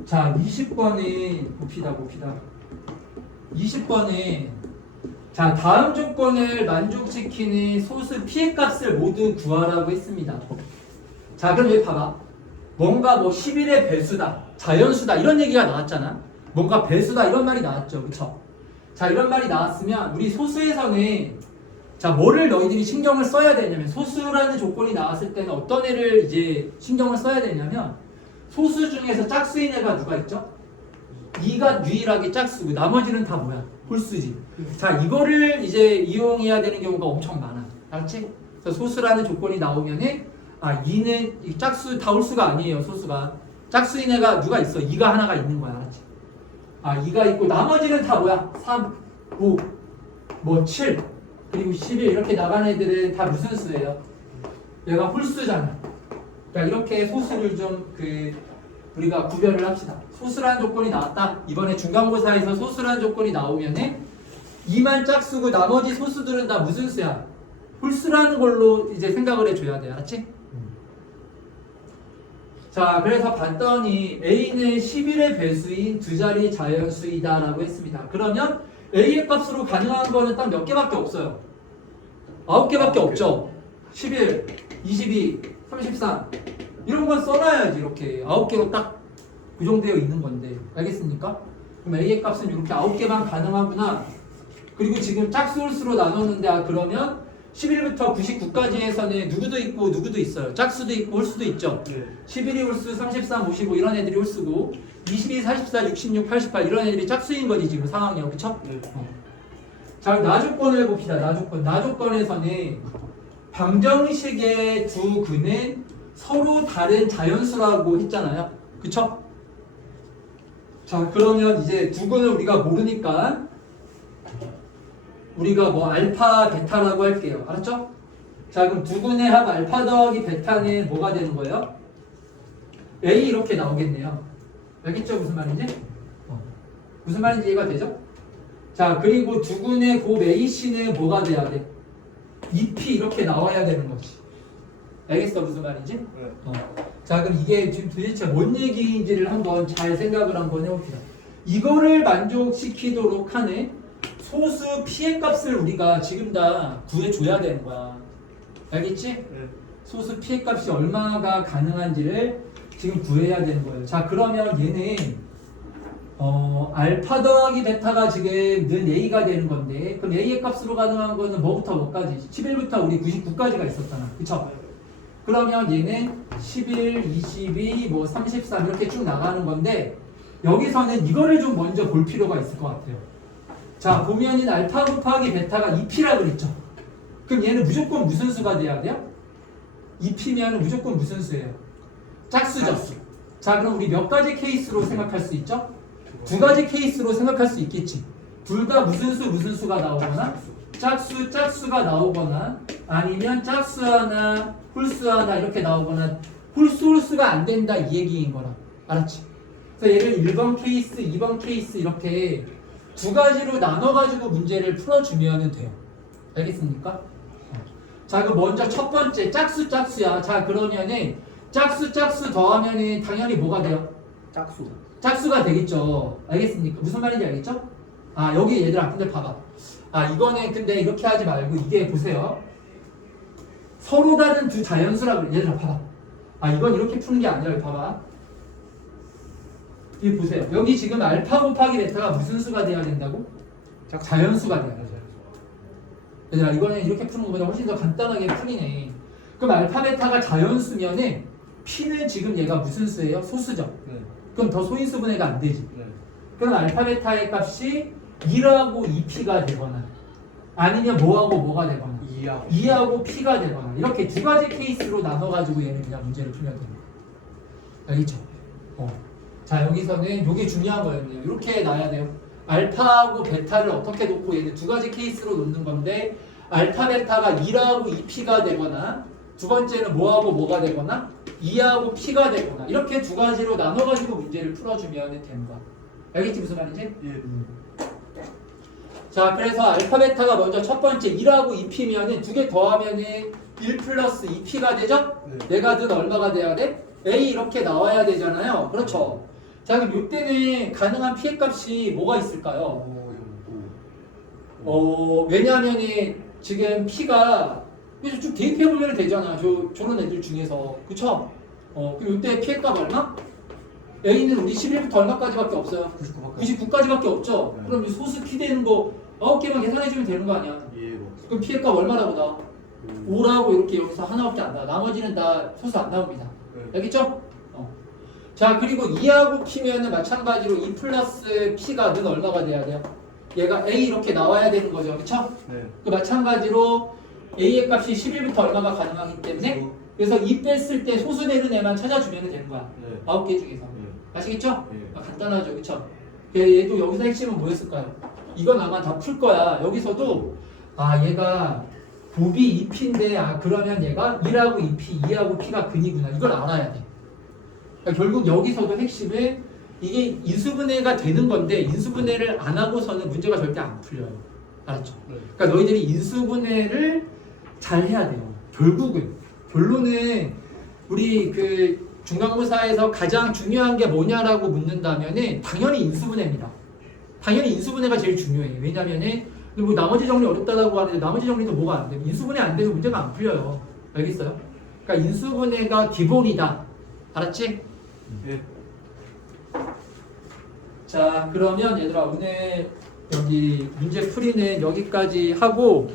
자, 20번에 봅시다. 20번에 자, 다음 조건을 만족시키는 소수 p의 값을 모두 구하라고 했습니다. 자, 그럼 여기 봐봐. 뭔가 뭐 11의 배수다, 자연수다 이런 얘기가 나왔잖아. 뭔가 배수다 이런 말이 나왔죠. 그쵸? 자, 이런 말이 나왔으면 우리 소수에서는 자, 뭐를 너희들이 신경을 써야 되냐면 소수라는 조건이 나왔을 때는 어떤 애를 이제 신경을 써야 되냐면 소수 중에서 짝수인 애가 누가 있죠? 2가 유일하게 짝수고 나머지는 다 뭐야? 홀수지. 자, 이거를 이제 이용해야 되는 경우가 엄청 많아. 알았지? 그래서 소수라는 조건이 나오면은 2는 이 짝수 다 홀수가 아니에요. 소수가 짝수인 애가 누가 있어? 2가 하나가 있는 거야. 알았지? 2가 있고 나머지는 다 뭐야? 3, 5, 뭐 7, 그리고 11 이렇게 나간 애들은 다 무슨 수예요? 얘가 홀수잖아. 그러니까 이렇게 소수를 좀 우리가 구별을 합시다. 소수라는 조건이 나왔다. 이번에 중간고사에서 소수라는 조건이 나오면은 2만 짝수고 나머지 소수들은 다 무슨 수야? 홀수라는 걸로 이제 생각을 해줘야 돼. 알았지? 자, 그래서 봤더니 A는 11의 배수인 두 자리 자연수이다 라고 했습니다. 그러면 A의 값으로 가능한 거는 딱 몇 개밖에 없어요. 9개밖에 없죠. 11, 22, 33 이런 건 써놔야지. 이렇게 9개로 딱 고정되어 있는 건데 알겠습니까? 그럼 A의 값은 이렇게 9개만 가능하구나. 그리고 지금 짝수 홀수로 나눴는데 그러면 11부터 99까지에서는 누구도 있고 누구도 있어요. 짝수도 있고 홀수도 있죠. 네. 11이 홀수, 33, 55 이런 애들이 홀수고 22, 44, 66, 88 이런 애들이 짝수인 거지 지금 상황이요. 그쵸? 네. 자, 나조건을 봅시다. 나조건에서는 방정식의 두 근은 서로 다른 자연수라고 했잖아요. 그쵸? 자, 그러면 이제 두 근을 우리가 모르니까 우리가 뭐 알파, 베타라고 할게요. 알았죠? 자, 그럼 두 근의 합 알파 더하기 베타는 뭐가 되는 거예요? A 이렇게 나오겠네요. 알겠죠? 무슨 말인지? 무슨 말인지 이해가 되죠? 자, 그리고 두 근의 곱 AC는 뭐가 돼야 돼? 2P 이렇게 나와야 되는 거지. 알겠어 무슨 말인지? 네. 자 그럼 이게 지금 도대체 뭔 얘기인지를 한번 잘 생각을 한번 해봅시다. 이거를 만족시키도록 하는 소수 피해 값을 우리가 지금 다 구해줘야 되는 거야. 알겠지? 네. 소수 피해 값이 얼마가 가능한지를 지금 구해야 되는 거예요. 자 그러면 얘는 알파 더하기 베타가 지금 는 A가 되는 건데 그럼 A의 값으로 가능한 거는 뭐부터 뭐까지? 11부터 우리 99까지가 있었잖아. 그쵸? 그러면 얘는 11, 22, 뭐 33 이렇게 쭉 나가는 건데 여기서는 이거를 좀 먼저 볼 필요가 있을 것 같아요. 자 보면은 알파 곱하기 베타가 2P라 그랬죠. 그럼 얘는 무조건 무슨 수가 돼야 돼요? 2P면 무조건 무슨 수예요? 짝수죠. 짝수. 자 그럼 우리 몇 가지 케이스로 생각할 수 있죠? 두 가지 케이스로 생각할 수 있겠지. 둘 다 무슨 수가 나오거나 짝수가 나오거나 아니면 짝수 하나 홀수 하나 이렇게 나오거나 홀수가 안 된다 이 얘기인 거라. 알았지? 그래서 얘를 1번 케이스 2번 케이스 이렇게 두 가지로 나눠가지고 문제를 풀어주면 돼요. 알겠습니까? 자 그럼 먼저 첫 번째 짝수야. 자 그러면은 짝수 더하면은 당연히 뭐가 돼요? 짝수. 짝수가 되겠죠. 알겠습니까? 무슨 말인지 알겠죠? 아 여기 얘들아 근데 봐봐. 아 이거는 근데 이렇게 하지 말고 이게 보세요. 서로 다른 두 자연수라고 그래. 얘들아 봐봐. 아 이건 이렇게 푸는 게 아니라 봐봐. 여기 보세요. 여기 지금 알파 곱하기 베타가 무슨 수가 돼야 된다고? 자연수가 돼야 돼. 얘들아 이거는 이렇게 푸는 것보다 훨씬 더 간단하게 풀리네. 그럼 알파 베타가 자연수면은 P는 지금 얘가 무슨 수예요? 소수죠. 네. 그럼 더 소인수분해가 안 되지. 네. 그럼 알파 베타의 값이 1하고 2P가 되거나 아니면 뭐하고 뭐가 되거나 2하고 P가 되거나 이렇게 두 가지 케이스로 나눠가지고 얘는 그냥 문제를 풀면 됩니다. 알겠죠? 자 여기서는 이게 중요한 거였네요. 이렇게 놔야 돼요. 알파하고 베타를 어떻게 놓고 얘는 두 가지 케이스로 놓는 건데 알파 베타가 1하고 2P가 되거나 두 번째는 뭐하고 뭐가 되거나 2하고 P가 되거나 이렇게 두 가지로 나눠가지고 문제를 풀어주면 되는 거야. 알겠지 무슨 말인지? 예. 자 그래서 알파 베타가 먼저 첫 번째 1하고 2P면은 두 개 더하면은 1 플러스 2P가 되죠? 네. 내가 는 얼마가 돼야 돼? A 이렇게 나와야 되잖아요. 그렇죠? 자 그럼 이때는 가능한 피해 값이 뭐가 있을까요? 왜냐하면은 지금 P가 그래서 쭉 대입해 보면 되잖아. 저런 애들 중에서 그쵸? 그럼 이때 피해값 얼마? A는 우리 11부터 얼마까지밖에 없어요? 99까지밖에 없죠? 네. 그럼 이 소수 P 되는 거 9개만 계산해주면 되는 거 아니야? 예. 그럼 피해값 얼마라고 나와? 5라고 이렇게 여기서 하나밖에 안 나와. 나머지는 다 소수 안 나옵니다. 네. 알겠죠? 자 그리고 2하고 P면은 마찬가지로 2 플러스 P가 는 얼마가 돼야 돼요? 얘가 A 이렇게 나와야 되는 거죠. 그쵸? 네. 그 마찬가지로 A의 값이 11부터 얼마가 가능하기 때문에 그래서 2 뺐을 때 소수 되는 애만 찾아주면 되는 거야. 네. 9개 중에서. 네. 아시겠죠? 네. 간단하죠. 그쵸? 얘도 여기서 핵심은 뭐였을까요? 이건 아마 다 풀 거야. 여기서도 얘가 곱이 2P인데 그러면 얘가 1하고 2P, 2하고 P가 근이구나. 이걸 알아야 돼. 그러니까 결국 여기서도 핵심은 이게 인수분해가 되는 건데 인수분해를 안 하고서는 문제가 절대 안 풀려요. 알았죠? 네. 그러니까 너희들이 인수분해를 잘 해야 돼요. 결론은 우리 그 중간고사에서 가장 중요한 게 뭐냐라고 묻는다면은 당연히 인수분해입니다. 당연히 인수분해가 제일 중요해. 왜냐면은 뭐 나머지 정리 어렵다라고 하는데 나머지 정리도 뭐가 안 돼? 인수분해 안 돼서 문제가 안 풀려요. 알겠어요? 그러니까 인수분해가 기본이다. 알았지? 예. 자 그러면 얘들아 오늘 여기 문제 풀이는 여기까지 하고